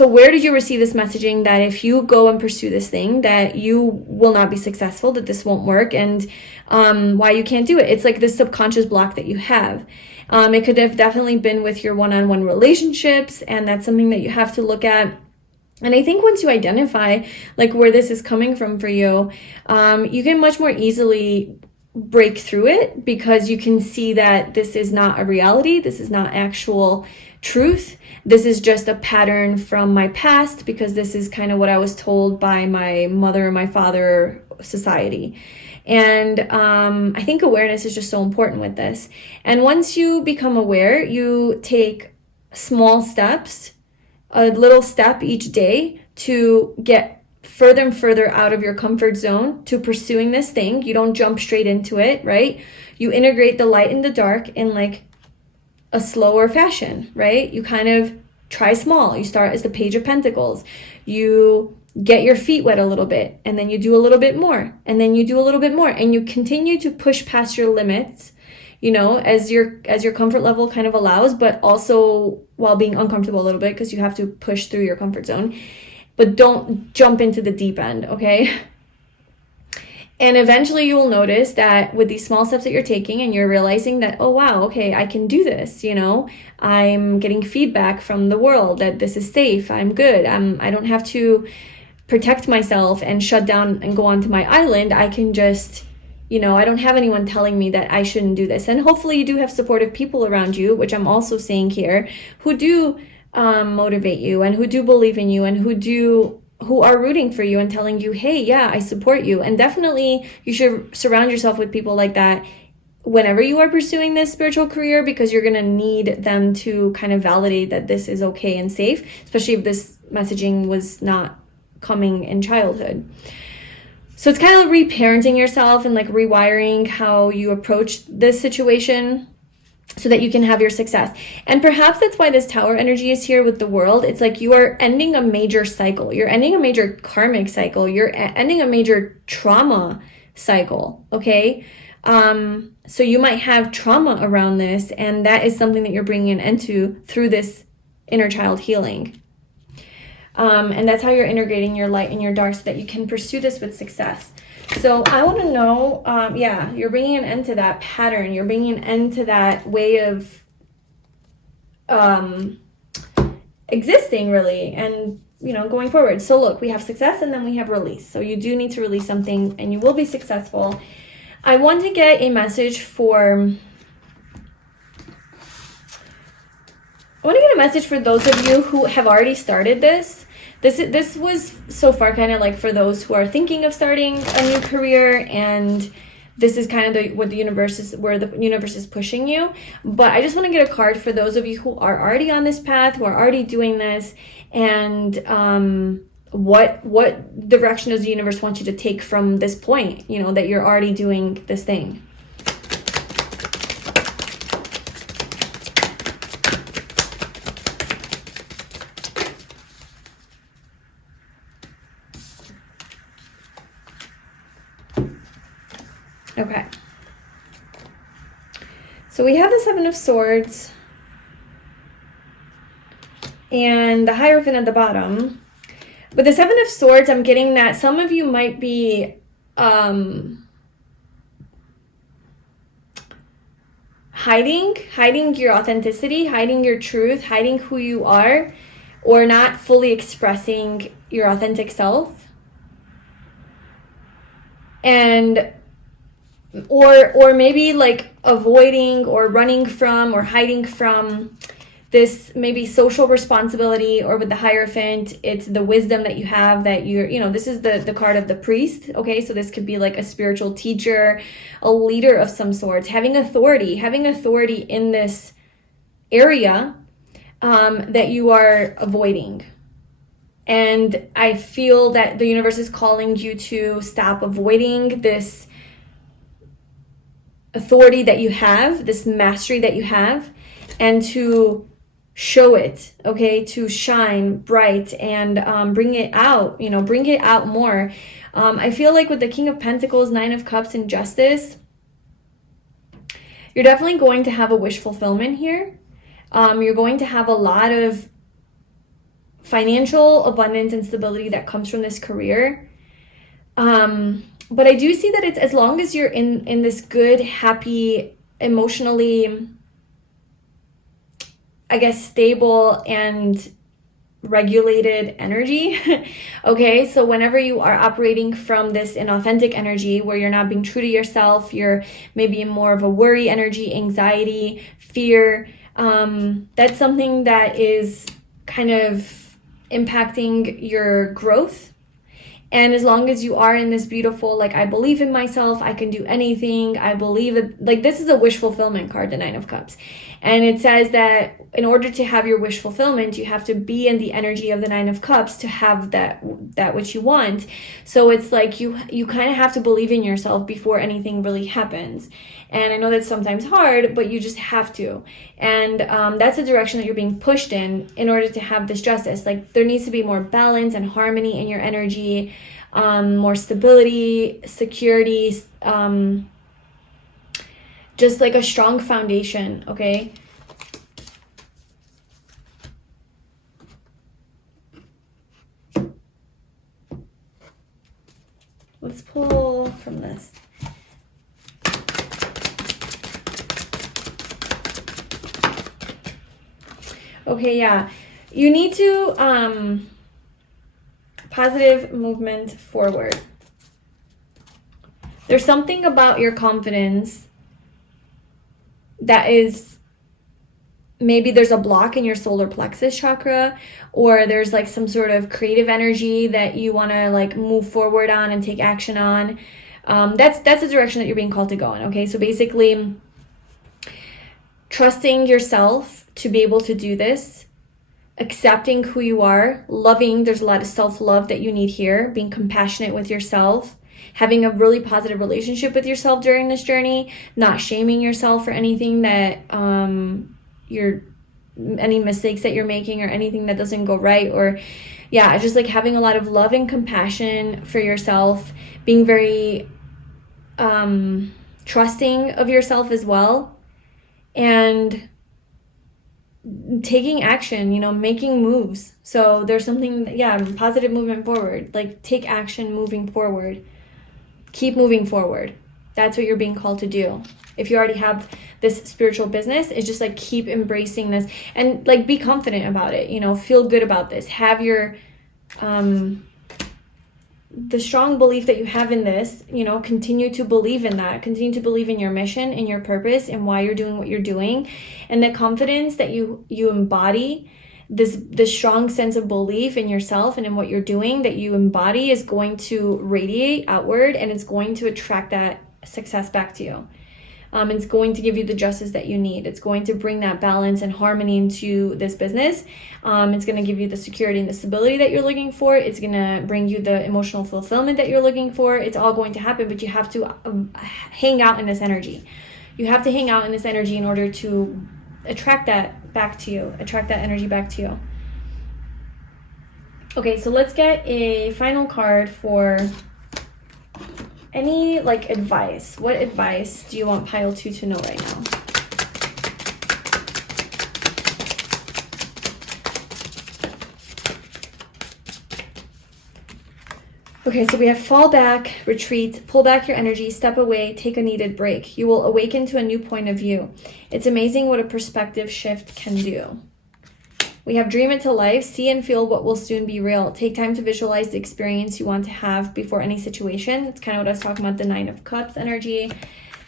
where did you receive this messaging that if you go and pursue this thing, that you will not be successful, that this won't work, and why you can't do it? It's like this subconscious block that you have. It could have definitely been with your one-on-one relationships, and that's something that you have to look at. And I think once you identify like where this is coming from for you, you can much more easily break through it, because you can see that this is not a reality. This is not actual truth. This is just a pattern from my past, because this is kind of what I was told by my mother and my father, society. And I think awareness is just so important with this. And once you become aware, you take small steps, a little step each day to get further and further out of your comfort zone to pursuing this thing. You don't jump straight into it, right? You integrate the light and the dark in like a slower fashion, right? You kind of try small. You start as the Page of Pentacles. You get your feet wet a little bit, and then you do a little bit more, and then you do a little bit more, and you continue to push past your limits, you know, as your comfort level kind of allows, but also while being uncomfortable a little bit, because you have to push through your comfort zone. But don't jump into the deep end, okay? And eventually you will notice that with these small steps that you're taking, and you're realizing that, oh wow, okay, I can do this, you know, I'm getting feedback from the world that this is safe, I'm good, I don't have to protect myself and shut down and go onto my island. I can just, you know, I don't have anyone telling me that I shouldn't do this. And hopefully you do have supportive people around you, which I'm also saying here, who do motivate you and who do believe in you and who are rooting for you and telling you, hey, yeah, I support you. And definitely you should surround yourself with people like that whenever you are pursuing this spiritual career, because you're going to need them to kind of validate that this is okay and safe, especially if this messaging was not coming in childhood. So it's kind of reparenting yourself and like rewiring how you approach this situation so that you can have your success. And perhaps that's why this Tower energy is here with the World. It's like you are ending a major cycle. You're ending a major karmic cycle. You're ending a major trauma cycle, okay? So you might have trauma around this, and that is something that you're bringing an end to through this inner child healing. And that's how you're integrating your light and your dark so that you can pursue this with success. So I want to know, yeah, you're bringing an end to that pattern. You're bringing an end to that way of existing, really, and, you know, going forward. So look, we have success and then we have release. So you do need to release something and you will be successful. I want to get a message for... I want to get a message for those of you who have already started this. This was so far kind of like for those who are thinking of starting a new career, and this is kind of where the universe is pushing you. But I just want to get a card for those of you who are already on this path, who are already doing this, and what direction does the universe want you to take from this point, you know, that you're already doing this thing. Okay, so we have the Seven of Swords and the Hierophant at the bottom. With the Seven of Swords, I'm getting that some of you might be hiding your authenticity, hiding your truth, hiding who you are, or not fully expressing your authentic self. And or maybe like avoiding or running from or hiding from this maybe social responsibility, or with the Hierophant, it's the wisdom that you have, that you're, you know, this is the card of the priest. Okay, so this could be like a spiritual teacher, a leader of some sort, having authority in this area that you are avoiding. And I feel that the universe is calling you to stop avoiding this authority that you have, this mastery that you have, and to show it, okay, to shine bright and bring it out, you know, bring it out more. I feel like with the King of Pentacles, Nine of Cups, and Justice, you're definitely going to have a wish fulfillment here. You're going to have a lot of financial abundance and stability that comes from this career. But I do see that it's, as long as you're in this good, happy, emotionally, I guess, stable and regulated energy. Okay, so whenever you are operating from this inauthentic energy where you're not being true to yourself, you're maybe in more of a worry energy, anxiety, fear, that's something that is kind of impacting your growth. And as long as you are in this beautiful, like, I believe in myself, I can do anything, I believe it, like, this is a wish fulfillment card, the Nine of Cups. And it says that in order to have your wish fulfillment, you have to be in the energy of the Nine of Cups to have that which you want. So it's like you kind of have to believe in yourself before anything really happens. And I know that's sometimes hard, but you just have to. And that's the direction that you're being pushed in order to have this justice. Like, there needs to be more balance and harmony in your energy, more stability, security, just like a strong foundation, okay? Let's pull from this. Okay, yeah. You need to positive movement forward. There's something about your confidence that is, maybe there's a block in your solar plexus chakra, or there's like some sort of creative energy that you want to like move forward on and take action on. That's the direction that you're being called to go in. Okay, so basically trusting yourself to be able to do this, accepting who you are, loving, there's a lot of self-love that you need here, being compassionate with yourself, having a really positive relationship with yourself during this journey, not shaming yourself for anything that any mistakes that you're making or anything that doesn't go right, or yeah, just like having a lot of love and compassion for yourself, being very trusting of yourself as well, and taking action, you know, making moves. So there's something, yeah, positive movement forward, like take action moving forward, keep moving forward. That's what you're being called to do. If you already have this spiritual business, it's just like keep embracing this and like be confident about it, you know, feel good about this, have your the strong belief that you have in this, you know, continue to believe in that, continue to believe in your mission, in your purpose, and why you're doing what you're doing. And the confidence that you embody, this strong sense of belief in yourself and in what you're doing that you embody, is going to radiate outward, and it's going to attract that success back to you. It's going to give you the justice that you need. It's going to bring that balance and harmony into this business. It's going to give you the security and the stability that you're looking for. It's going to bring you the emotional fulfillment that you're looking for. It's all going to happen, but you have to hang out in this energy. You have to hang out in this energy in order to attract that back to you, attract that energy back to you. Okay, so let's get a final card for any like advice. What advice do you want pile 2 to know right now? Okay, so we have fall back, retreat, pull back your energy, step away, take a needed break. You will awaken to a new point of view. It's amazing what a perspective shift can do. We have dream it to life, see and feel what will soon be real. Take time to visualize the experience you want to have before any situation. It's kind of what I was talking about, the 9 of Cups energy.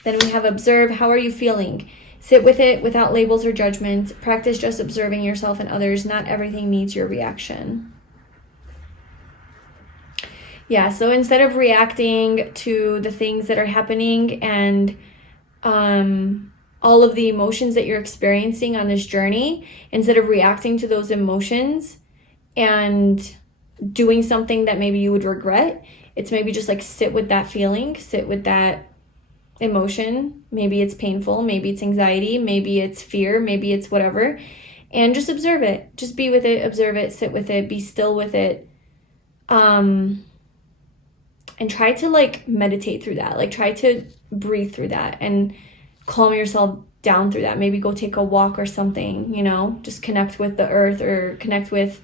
Then we have observe, how are you feeling? Sit with it without labels or judgment. Practice just observing yourself and others. Not everything needs your reaction. Yeah, so instead of reacting to the things that are happening and all of the emotions that you're experiencing on this journey, instead of reacting to those emotions and doing something that maybe you would regret, it's maybe just like sit with that feeling, sit with that emotion. Maybe it's painful, maybe it's anxiety, maybe it's fear, maybe it's whatever, and just observe it. Just be with it, observe it, sit with it, be still with it. And try to like meditate through that. Like try to breathe through that and calm yourself down through that. Maybe go take a walk or something, you know, just connect with the earth or connect with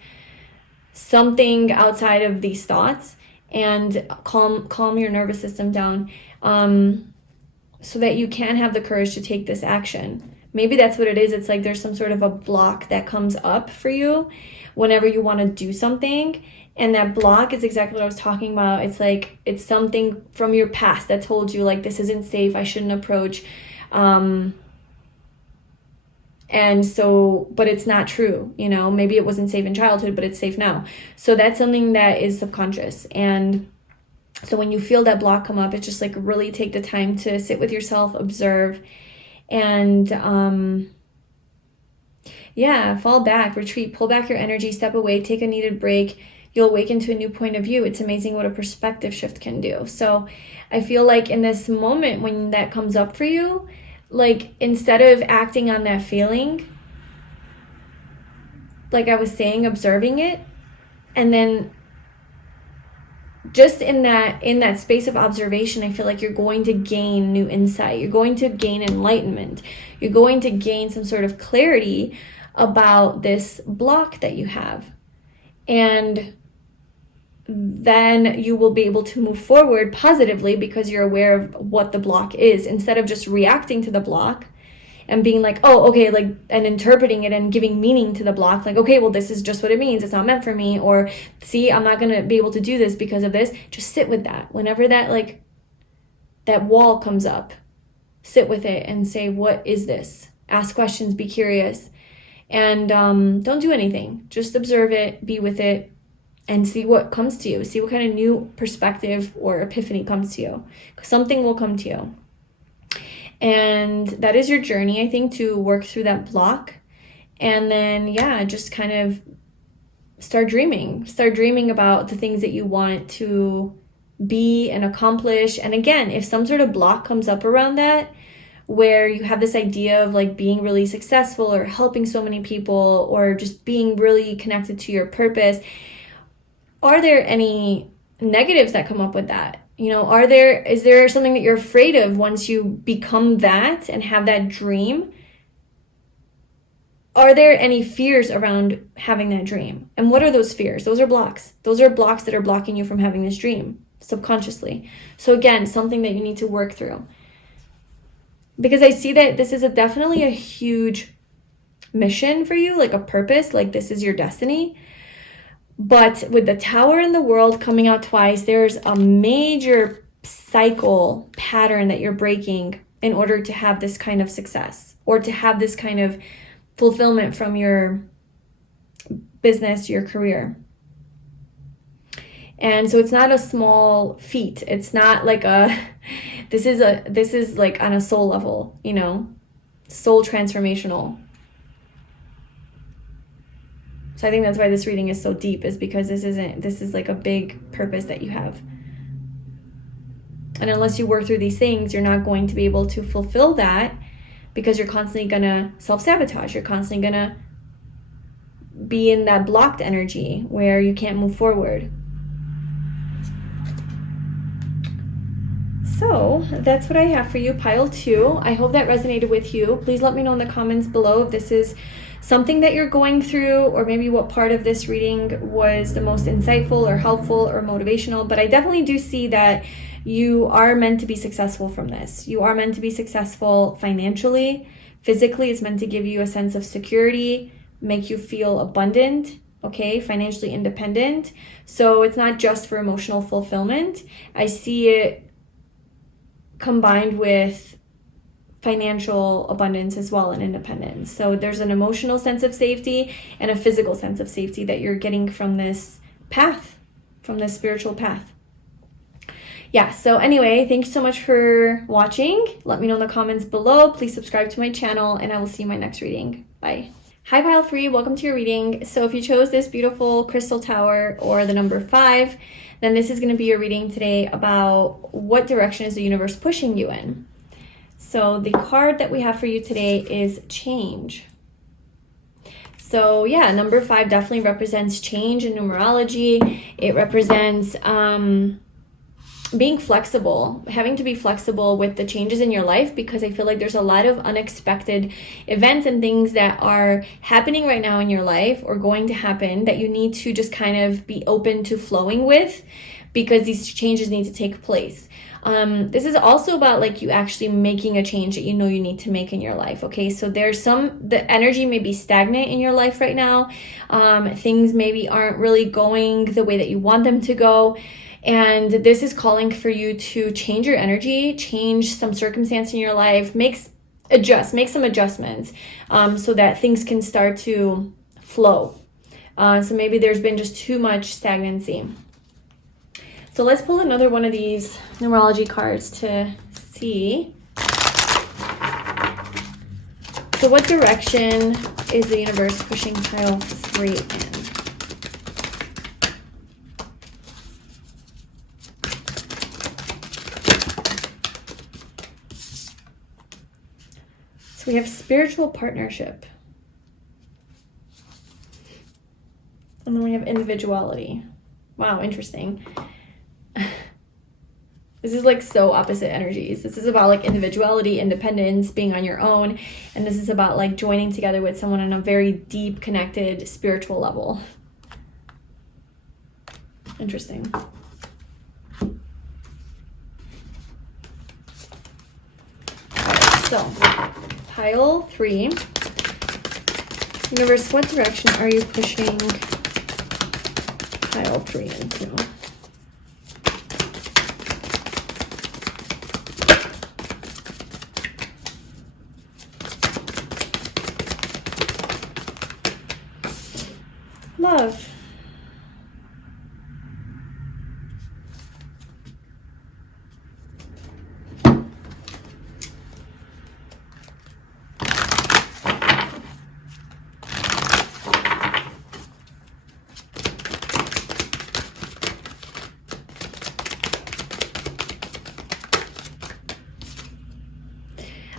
something outside of these thoughts and calm your nervous system down, so that you can have the courage to take this action. Maybe that's what it is. It's like there's some sort of a block that comes up for you whenever you want to do something. And that block is exactly what I was talking about. It's like, it's something from your past that told you like, this isn't safe, I shouldn't approach. And so, but it's not true, you know, maybe it wasn't safe in childhood, but it's safe now. So that's something that is subconscious. And so when you feel that block come up, it's just like really take the time to sit with yourself, observe, and fall back, retreat, pull back your energy, step away, take a needed break. You'll awaken to a new point of view. It's amazing what a perspective shift can do. So I feel like in this moment when that comes up for you, like instead of acting on that feeling, like I was saying, observing it, and then just in that space of observation, I feel like you're going to gain new insight. You're going to gain enlightenment. You're going to gain some sort of clarity about this block that you have. And then you will be able to move forward positively because you're aware of what the block is, instead of just reacting to the block and being like, oh, okay, like, and interpreting it and giving meaning to the block. Like, okay, well, this is just what it means. It's not meant for me. Or see, I'm not going to be able to do this because of this. Just sit with that. Whenever that, like, that wall comes up, sit with it and say, what is this? Ask questions, be curious, and don't do anything. Just observe it, be with it, and see what comes to you. See what kind of new perspective or epiphany comes to you. Something will come to you. And that is your journey, I think, to work through that block. And then, just kind of start dreaming. Start dreaming about the things that you want to be and accomplish. And again, if some sort of block comes up around that, where you have this idea of like being really successful or helping so many people or just being really connected to your purpose, are there any negatives that come up with that? You know, is there something that you're afraid of once you become that and have that dream? Are there any fears around having that dream? And what are those fears? Those are blocks. Those are blocks that are blocking you from having this dream subconsciously. So again, something that you need to work through. Because I see that this is definitely a huge mission for you, like a purpose, like this is your destiny. But with the Tower in the World coming out twice, there's a major cycle pattern that you're breaking in order to have this kind of success or to have this kind of fulfillment from your business, your career. And so it's not a small feat. It's not like this is like on a soul level, you know, soul transformational. So I think that's why this reading is so deep, is because this is like a big purpose that you have. And unless you work through these things, you're not going to be able to fulfill that, because you're constantly going to self-sabotage. You're constantly going to be in that blocked energy where you can't move forward. So that's what I have for you, pile 2. I hope that resonated with you. Please let me know in the comments below if this is something that you're going through, or maybe what part of this reading was the most insightful or helpful or motivational. But I definitely do see that you are meant to be successful from this. You are meant to be successful financially, physically. It's meant to give you a sense of security, make you feel abundant, okay, financially independent. So it's not just for emotional fulfillment. I see it combined with financial abundance as well and independence. So there's an emotional sense of safety and a physical sense of safety that you're getting from this path, from this spiritual path. Yeah, so anyway, thank you so much for watching. Let me know in the comments below. Please subscribe to my channel, and I will see you in my next reading. Bye. Hi, Pile 3. Welcome to your reading. So if you chose this beautiful crystal tower or the number 5, then this is going to be your reading today about what direction is the universe pushing you in. So the card that we have for you today is change. So yeah, number 5 definitely represents change in numerology. It represents being flexible, having to be flexible with the changes in your life, because I feel like there's a lot of unexpected events and things that are happening right now in your life or going to happen that you need to just kind of be open to flowing with, because these changes need to take place. This is also about like you actually making a change that you know you need to make in your life. Okay, so the energy may be stagnant in your life right now. Things maybe aren't really going the way that you want them to go. And this is calling for you to change your energy, change some circumstance in your life, make some adjustments so that things can start to flow. So maybe there's been just too much stagnancy. So let's pull another one of these numerology cards to see. So what direction is the universe pushing pile 3 in? So we have spiritual partnership. And then we have individuality. Wow, interesting. This is like so opposite energies. This is about like individuality, independence, being on your own. And this is about like joining together with someone on a very deep, connected, spiritual level. Interesting. So, pile 3. Universe, what direction are you pushing pile 3 into? Love.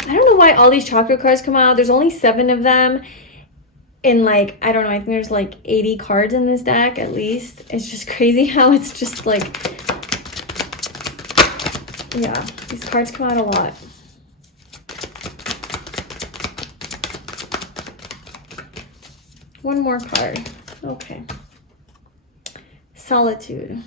I don't know why all these chakra cards come out. There's only 7 of them. In like, I don't know, I think there's like 80 cards in this deck at least. It's just crazy how it's just like, yeah, these cards come out a lot. One more card. Okay. Solitude.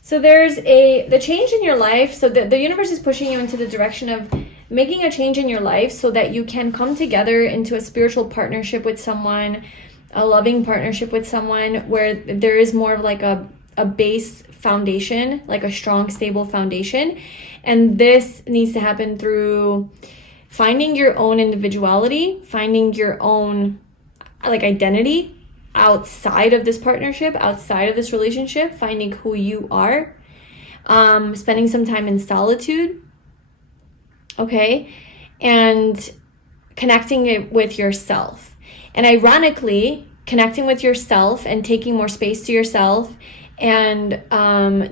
So there's the change in your life. So the universe is pushing you into the direction of making a change in your life so that you can come together into a spiritual partnership with someone, a loving partnership with someone where there is more of like a base foundation, like a strong, stable foundation. And this needs to happen through finding your own individuality, finding your own like identity outside of this partnership, outside of this relationship, finding who you are, spending some time in solitude, okay, and connecting it with yourself. And ironically, connecting with yourself and taking more space to yourself and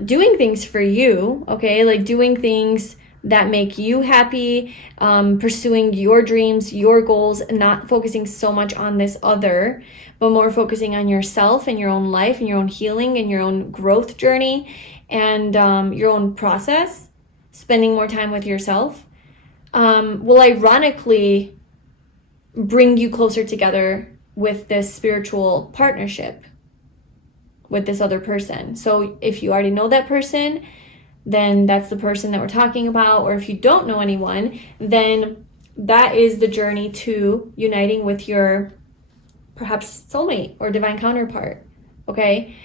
doing things for you, okay, like doing things that make you happy, pursuing your dreams, your goals, not focusing so much on this other, but more focusing on yourself and your own life and your own healing and your own growth journey and your own process, spending more time with yourself, will ironically bring you closer together with this spiritual partnership. with this other person. So if you already know that person, then that's the person that we're talking about. Or if you don't know anyone, then that is the journey to uniting with your perhaps soulmate or divine counterpart. Okay.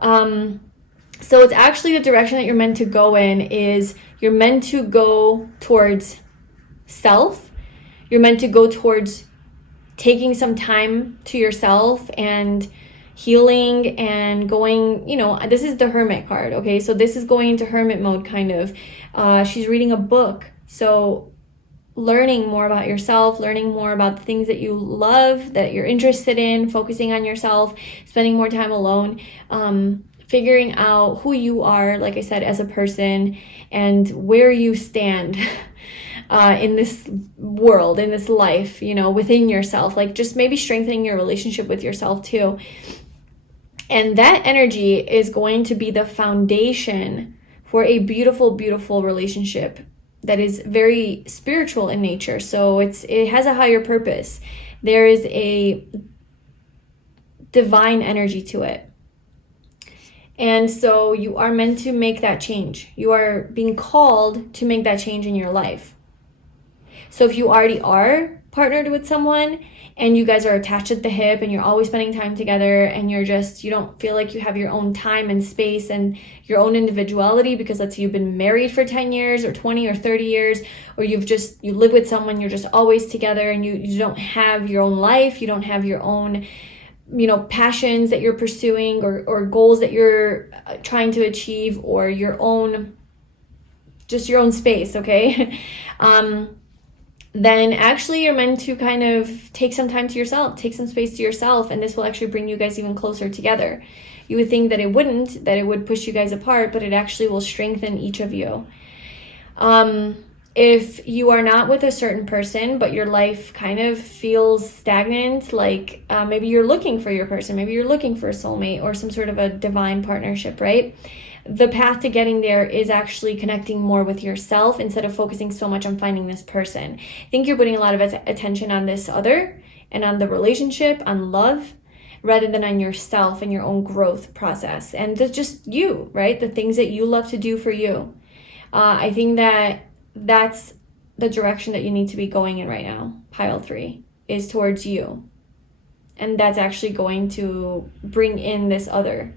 So it's actually the direction that you're meant to go in. Is you're meant to go towards self. You're meant to go towards taking some time to yourself and healing and going, this is the Hermit card, okay? So this is going into hermit mode, kind of. She's reading a book. So learning more about yourself, learning more about the things that you love, that you're interested in, focusing on yourself, spending more time alone, figuring out who you are, like I said, as a person, and where you stand in this world, in this life, within yourself, like just maybe strengthening your relationship with yourself too. And that energy is going to be the foundation for a beautiful, beautiful relationship that is very spiritual in nature. So it has a higher purpose. There is a divine energy to it. And so you are meant to make that change. You are being called to make that change in your life. So if you already are partnered with someone and you guys are attached at the hip and you're always spending time together and you don't feel like you have your own time and space and your own individuality, because let's say you've been married for 10 years or 20 or 30 years, or you live with someone, you're just always together and you don't have your own life, you don't have your own, passions that you're pursuing or goals that you're trying to achieve, or your own space, okay? Then actually you're meant to kind of take some time to yourself, take some space to yourself, and this will actually bring you guys even closer together. You would think that it wouldn't, that it would push you guys apart, but it actually will strengthen each of you. If you are not with a certain person, but your life kind of feels stagnant, like maybe you're looking for your person, maybe you're looking for a soulmate or some sort of a divine partnership, right? The path to getting there is actually connecting more with yourself instead of focusing so much on finding this person. I think you're putting a lot of attention on this other and on the relationship, on love, rather than on yourself and your own growth process. And just you, right? The things that you love to do for you. I think that's the direction that you need to be going in right now. Pile 3 is towards you. And that's actually going to bring in this other,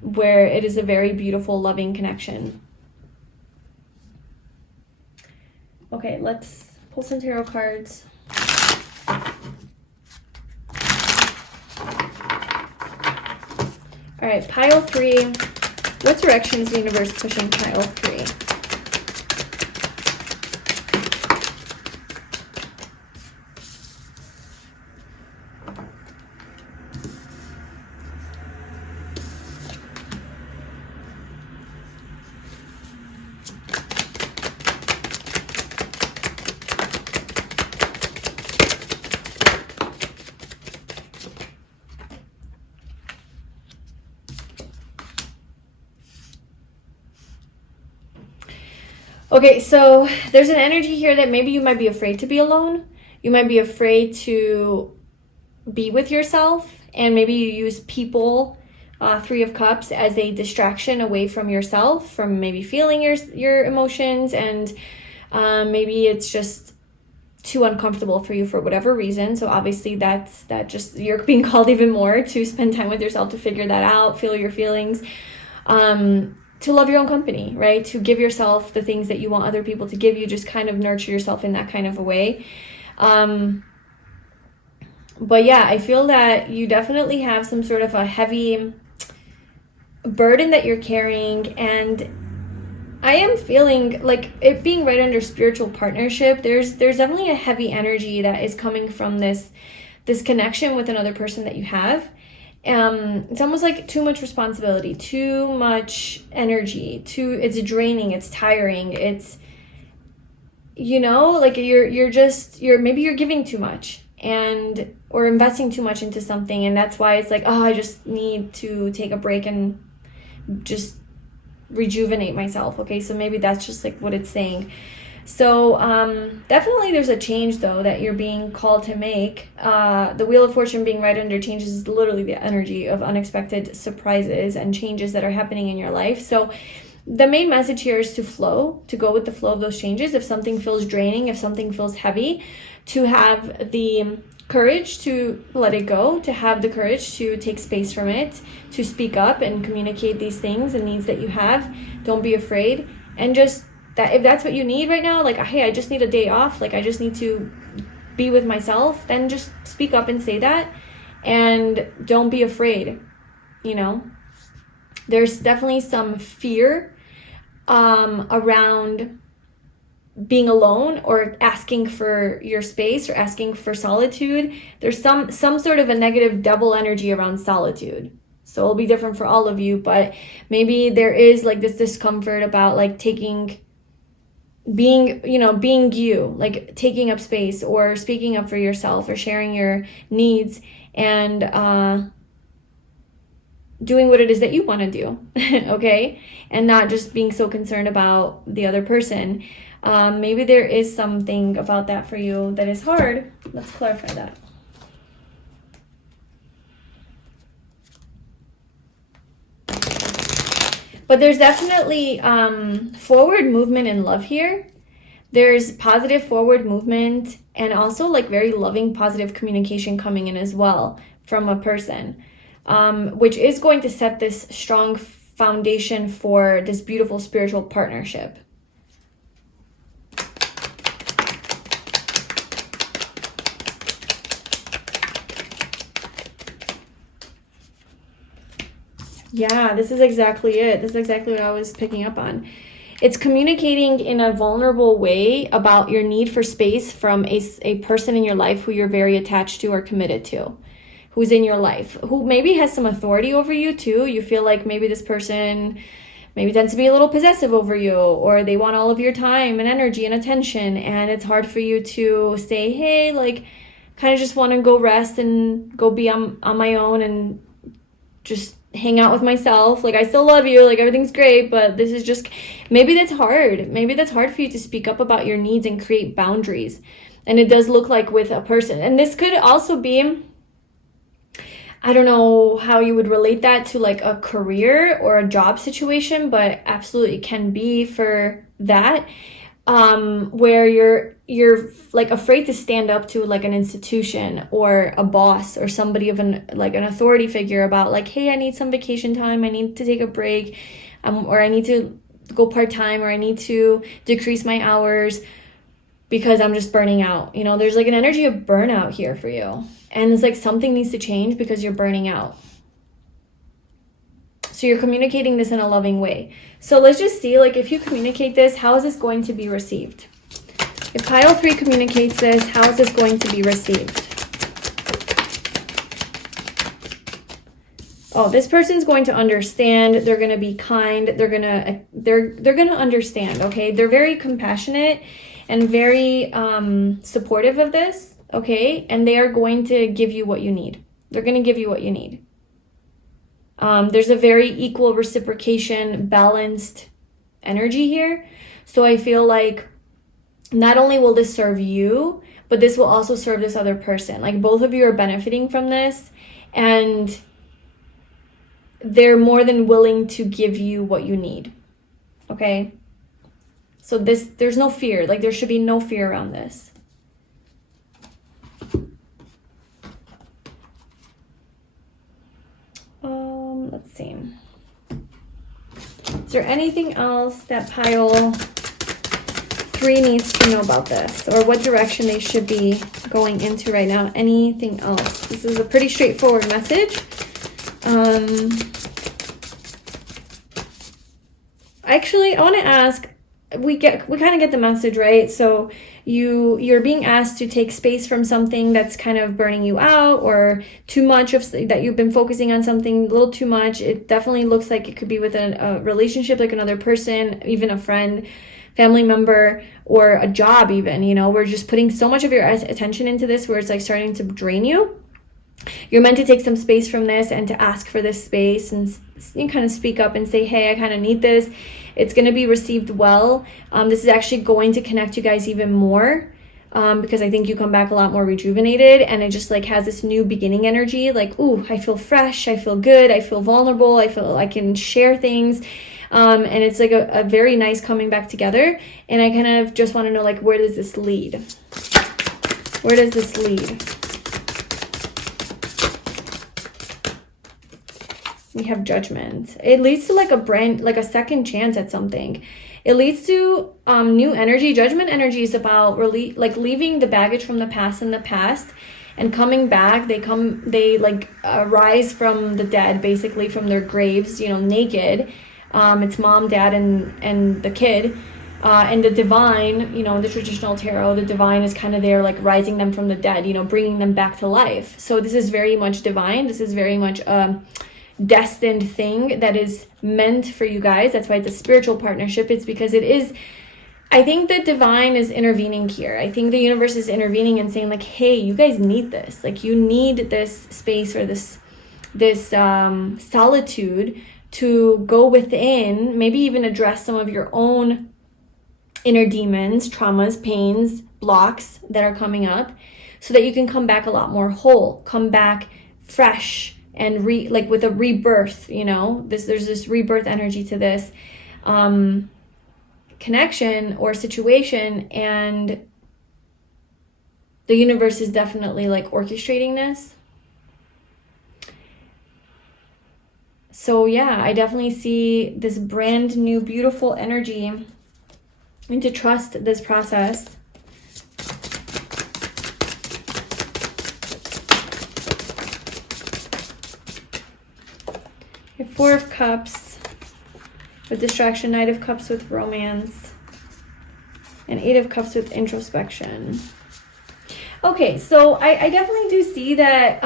where it is a very beautiful, loving connection. Okay, let's pull some tarot cards. All right, pile 3. What direction is the universe pushing pile 3? Okay, so there's an energy here that maybe you might be afraid to be alone. You might be afraid to be with yourself, and maybe you use people, 3 of Cups, as a distraction away from yourself, from maybe feeling your emotions, and maybe it's just too uncomfortable for you for whatever reason. So obviously you're being called even more to spend time with yourself, to figure that out, feel your feelings. To love your own company, right? To give yourself the things that you want other people to give you, just kind of nurture yourself in that kind of a way. But yeah, I feel that you definitely have some sort of a heavy burden that you're carrying, and I am feeling like it being right under spiritual partnership, there's definitely a heavy energy that is coming from this connection with another person that you have. It's almost like too much responsibility, too much energy, it's draining, it's tiring, it's, like maybe you're giving too much or investing too much into something, and that's why it's like, oh, I just need to take a break and just rejuvenate myself. Okay, so maybe that's just like what it's saying. So definitely there's a change though that you're being called to make. The Wheel of Fortune being right under changes is literally the energy of unexpected surprises and changes that are happening in your life. So the main message here is to flow, to go with the flow of those changes. If something feels draining, if something feels heavy, to have the courage to let it go, to have the courage to take space from it, to speak up and communicate these things and needs that you have. Don't be afraid. And just that, if that's what you need right now, like, hey, I just need a day off, like I just need to be with myself, then just speak up and say that. And don't be afraid. You know, there's definitely some fear around being alone or asking for your space or asking for solitude. There's some sort of a negative double energy around solitude. So it'll be different for all of you, but maybe there is like this discomfort about like being you, like taking up space or speaking up for yourself or sharing your needs and doing what it is that you want to do, okay? And not just being so concerned about the other person. Maybe there is something about that for you that is hard. Let's clarify that. But there's definitely forward movement in love here. There's positive forward movement and also like very loving, positive communication coming in as well from a person, which is going to set this strong foundation for this beautiful spiritual partnership. Yeah, this is exactly it. This is exactly what I was picking up on. It's communicating in a vulnerable way about your need for space from a person in your life who you're very attached to or committed to, who's in your life, who maybe has some authority over you too. You feel like maybe this person maybe tends to be a little possessive over you, or they want all of your time and energy and attention, and it's hard for you to say, hey, like, kind of just want to go rest and go be on my own and just hang out with myself. Like, I still love you, like everything's great, but this is just, maybe that's hard. Maybe that's hard for you to speak up about your needs and create boundaries. And it does look like with a person. And this could also be, I don't know how you would relate that to like a career or a job situation, but absolutely can be for that, where you're like afraid to stand up to like an institution or a boss or somebody of an authority figure about like, hey, I need some vacation time, I need to take a break, or I need to go part-time, or I need to decrease my hours because I'm just burning out. You know, there's like an energy of burnout here for you, and it's like something needs to change because you're burning out. So you're communicating this in a loving way. So let's just see, like, if you communicate this, how is this going to be received? If pile 3 communicates this, how is this going to be received? Oh, this person's going to understand. They're going to be kind. They're going to understand, okay? They're very compassionate and very supportive of this, okay? And they are going to give you what you need. They're going to give you what you need. There's a very equal reciprocation, balanced energy here. So I feel like not only will this serve you, but this will also serve this other person. Like, both of you are benefiting from this, and they're more than willing to give you what you need. Okay? So there's no fear. Like, there should be no fear around this. Let's see. Is there anything else that pile 3 needs to know about this, or what direction they should be going into right now? Anything else? This is a pretty straightforward message. Actually, I want to ask, we kind of get the message, right? So you're being asked to take space from something that's kind of burning you out, or too much of that you've been focusing on something a little too much. It definitely looks like it could be with a relationship, like another person, even a friend, family member, or a job even. You know, we're just putting so much of your attention into this where it's like starting to drain you. You're meant to take some space from this and to ask for this space and you kind of speak up and say, hey, I kind of need this. It's going to be received well. This is actually going to connect you guys even more, because I think you come back a lot more rejuvenated, and it just like has this new beginning energy. Like, ooh, I feel fresh. I feel good. I feel vulnerable. I feel I can share things. And it's like a very nice coming back together. And I kind of just want to know, like, where does this lead? Where does this lead? We have Judgment. It leads to like a second chance at something. It leads to new energy. Judgment energy is about leaving the baggage from the past in the past and coming back. They rise from the dead, basically from their graves, naked. It's mom, dad, and the kid. And the divine, the traditional tarot, the divine is kind of there, like rising them from the dead, bringing them back to life. So this is very much divine. This is very much destined thing that is meant for you guys. That's why it's a spiritual partnership. It's because it is, I think the divine is intervening here. I think the universe is intervening and saying like, hey, you guys need this. Like, you need this space or this solitude to go within, maybe even address some of your own inner demons, traumas, pains, blocks that are coming up, so that you can come back a lot more whole, come back fresh, and with a rebirth. There's this rebirth energy to this connection or situation, and the universe is definitely like orchestrating this. So yeah, I definitely see this brand new beautiful energy. I need to trust this process. Four of Cups with distraction, Knight of Cups with romance, and Eight of Cups with introspection. Okay, so I definitely do see that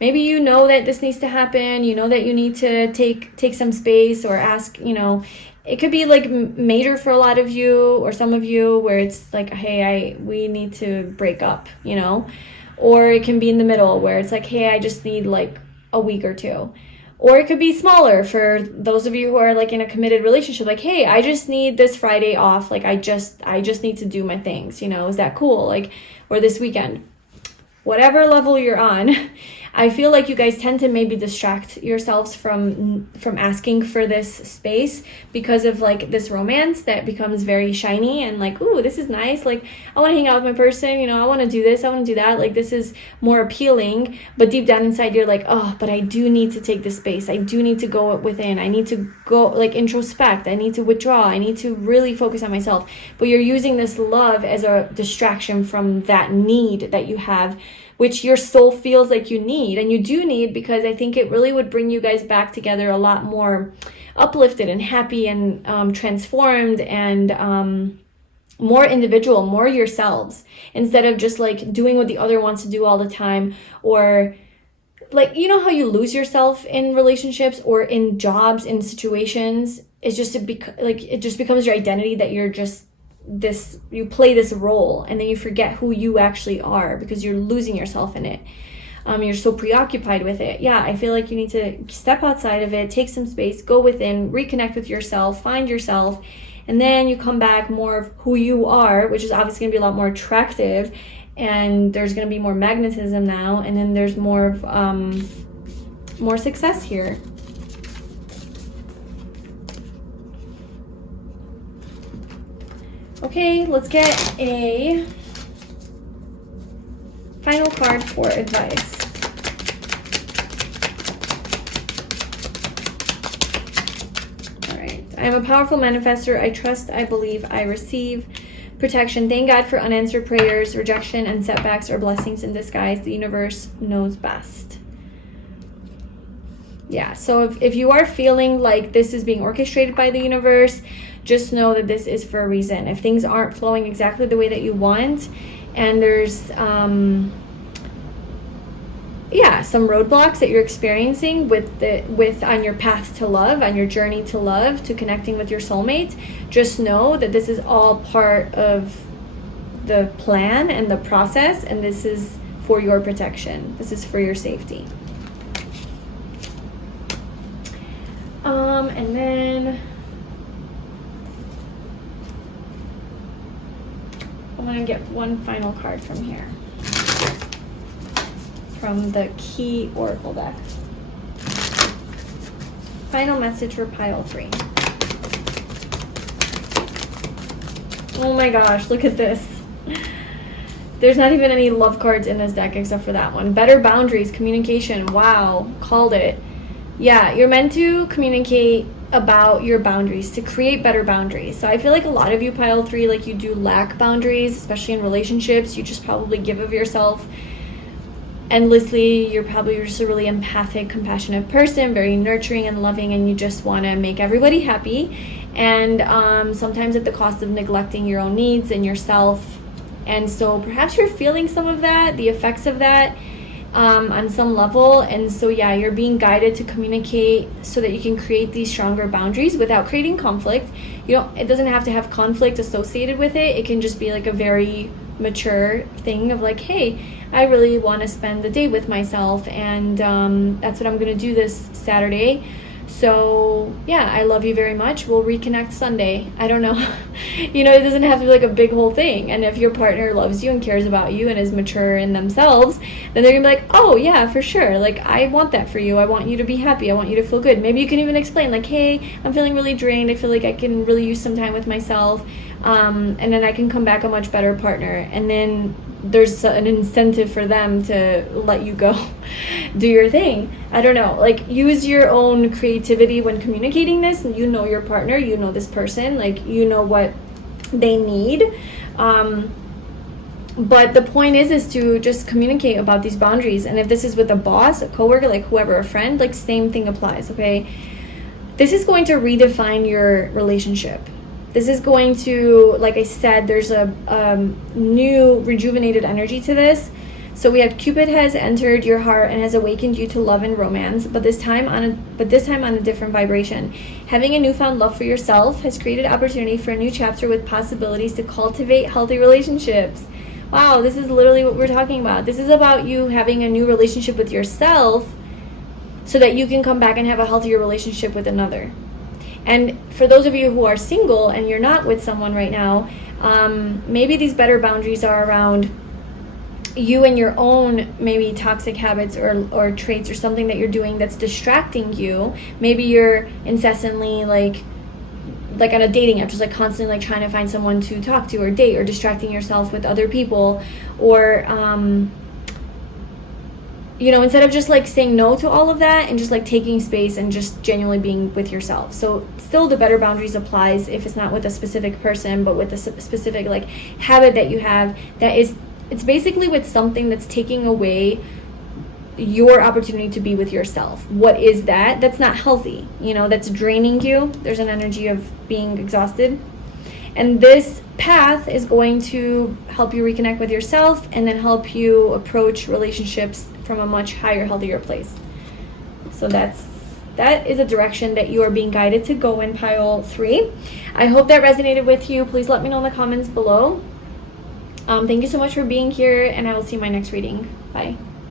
maybe you know that this needs to happen. You know that you need to take some space or ask, it could be like major for a lot of you or some of you, where it's like, hey, we need to break up, or it can be in the middle where it's like, hey, I just need like a week or two. Or it could be smaller for those of you who are like in a committed relationship, like, hey, I just need this Friday off. Like, I just need to do my things, is that cool? Like, or this weekend, whatever level you're on. I feel like you guys tend to maybe distract yourselves from asking for this space because of like this romance that becomes very shiny and like, ooh, this is nice. Like, I want to hang out with my person, I want to do this, I want to do that. Like, this is more appealing, but deep down inside you're like, oh, but I do need to take this space. I do need to go within. I need to go like introspect. I need to withdraw. I need to really focus on myself. But you're using this love as a distraction from that need that you have, which your soul feels like you need, and you do need, because I think it really would bring you guys back together a lot more uplifted and happy and transformed and more individual, more yourselves, instead of just like doing what the other wants to do all the time, or like, how you lose yourself in relationships or in jobs, in situations. It's just it just becomes your identity that you're just you play this role, and then you forget who you actually are because you're losing yourself in it. You're so preoccupied with it. Yeah, I feel like you need to step outside of it, take some space, go within, reconnect with yourself, find yourself, and then you come back more of who you are, which is obviously going to be a lot more attractive, and there's going to be more magnetism now, and then there's more of more success here. Okay, let's get a final card for advice. All right. I am a powerful manifestor. I trust, I believe, I receive protection. Thank God for unanswered prayers, rejection, and setbacks or blessings in disguise. The universe knows best. Yeah, so if you are feeling like this is being orchestrated by the universe, just know that this is for a reason. If things aren't flowing exactly the way that you want, and there's some roadblocks that you're experiencing with on your path to love, on your journey to love, to connecting with your soulmate, just know that this is all part of the plan and the process, and this is for your protection. This is for your safety. And then I want to get one final card from here, from the Key Oracle deck. Final message for pile 3. Oh my gosh, look at this. There's not even any love cards in this deck except for that one. Better boundaries, communication. Wow, called it. Yeah, you're meant to communicate about your boundaries, to create better boundaries. So I feel like a lot of you, pile 3, like you do lack boundaries, especially in relationships. You just probably give of yourself endlessly. You're probably just a really empathic, compassionate person, very nurturing and loving, and you just want to make everybody happy. And sometimes at the cost of neglecting your own needs and yourself. And so perhaps you're feeling some of that, the effects of that, on some level. And so yeah, you're being guided to communicate so that you can create these stronger boundaries without creating conflict. It doesn't have to have conflict associated with it. It can just be like a very mature thing of like, hey, I really want to spend the day with myself, and that's what I'm going to do this Saturday. So yeah, I love you very much. We'll reconnect Sunday. I don't know. It doesn't have to be like a big whole thing. And if your partner loves you and cares about you and is mature in themselves, then they're gonna be like, oh yeah, for sure. Like, I want that for you. I want you to be happy. I want you to feel good. Maybe you can even explain like, hey, I'm feeling really drained. I feel like I can really use some time with myself. And then I can come back a much better partner. And then there's an incentive for them to let you go do your thing. I don't know, like, use your own creativity when communicating this. You know your partner, you know this person, like, you know what they need. But the point is to just communicate about these boundaries. And if this is with a boss, a coworker, like whoever, a friend, like same thing applies. Okay, this is going to redefine your relationship. This is going to, like I said, there's a new rejuvenated energy to this. So we have Cupid has entered your heart and has awakened you to love and romance, but this time on a different vibration. Having a newfound love for yourself has created opportunity for a new chapter with possibilities to cultivate healthy relationships. Wow, this is literally what we're talking about. This is about you having a new relationship with yourself so that you can come back and have a healthier relationship with another. And for those of you who are single and you're not with someone right now, maybe these better boundaries are around you and your own maybe toxic habits or traits or something that you're doing that's distracting you. Maybe you're incessantly like on a dating app, just like constantly like trying to find someone to talk to or date, or distracting yourself with other people, or instead of just like saying no to all of that and just like taking space and just genuinely being with yourself. So still the better boundaries applies if it's not with a specific person, but with a specific like habit that you have it's basically with something that's taking away your opportunity to be with yourself. What is that? That's not healthy. That's draining you. There's an energy of being exhausted. And this path is going to help you reconnect with yourself and then help you approach relationships from a much higher, healthier place. So that is a direction that you are being guided to go in, pile 3. I hope that resonated with you. Please let me know in the comments below. Thank you so much for being here, and I will see you in my next reading. Bye.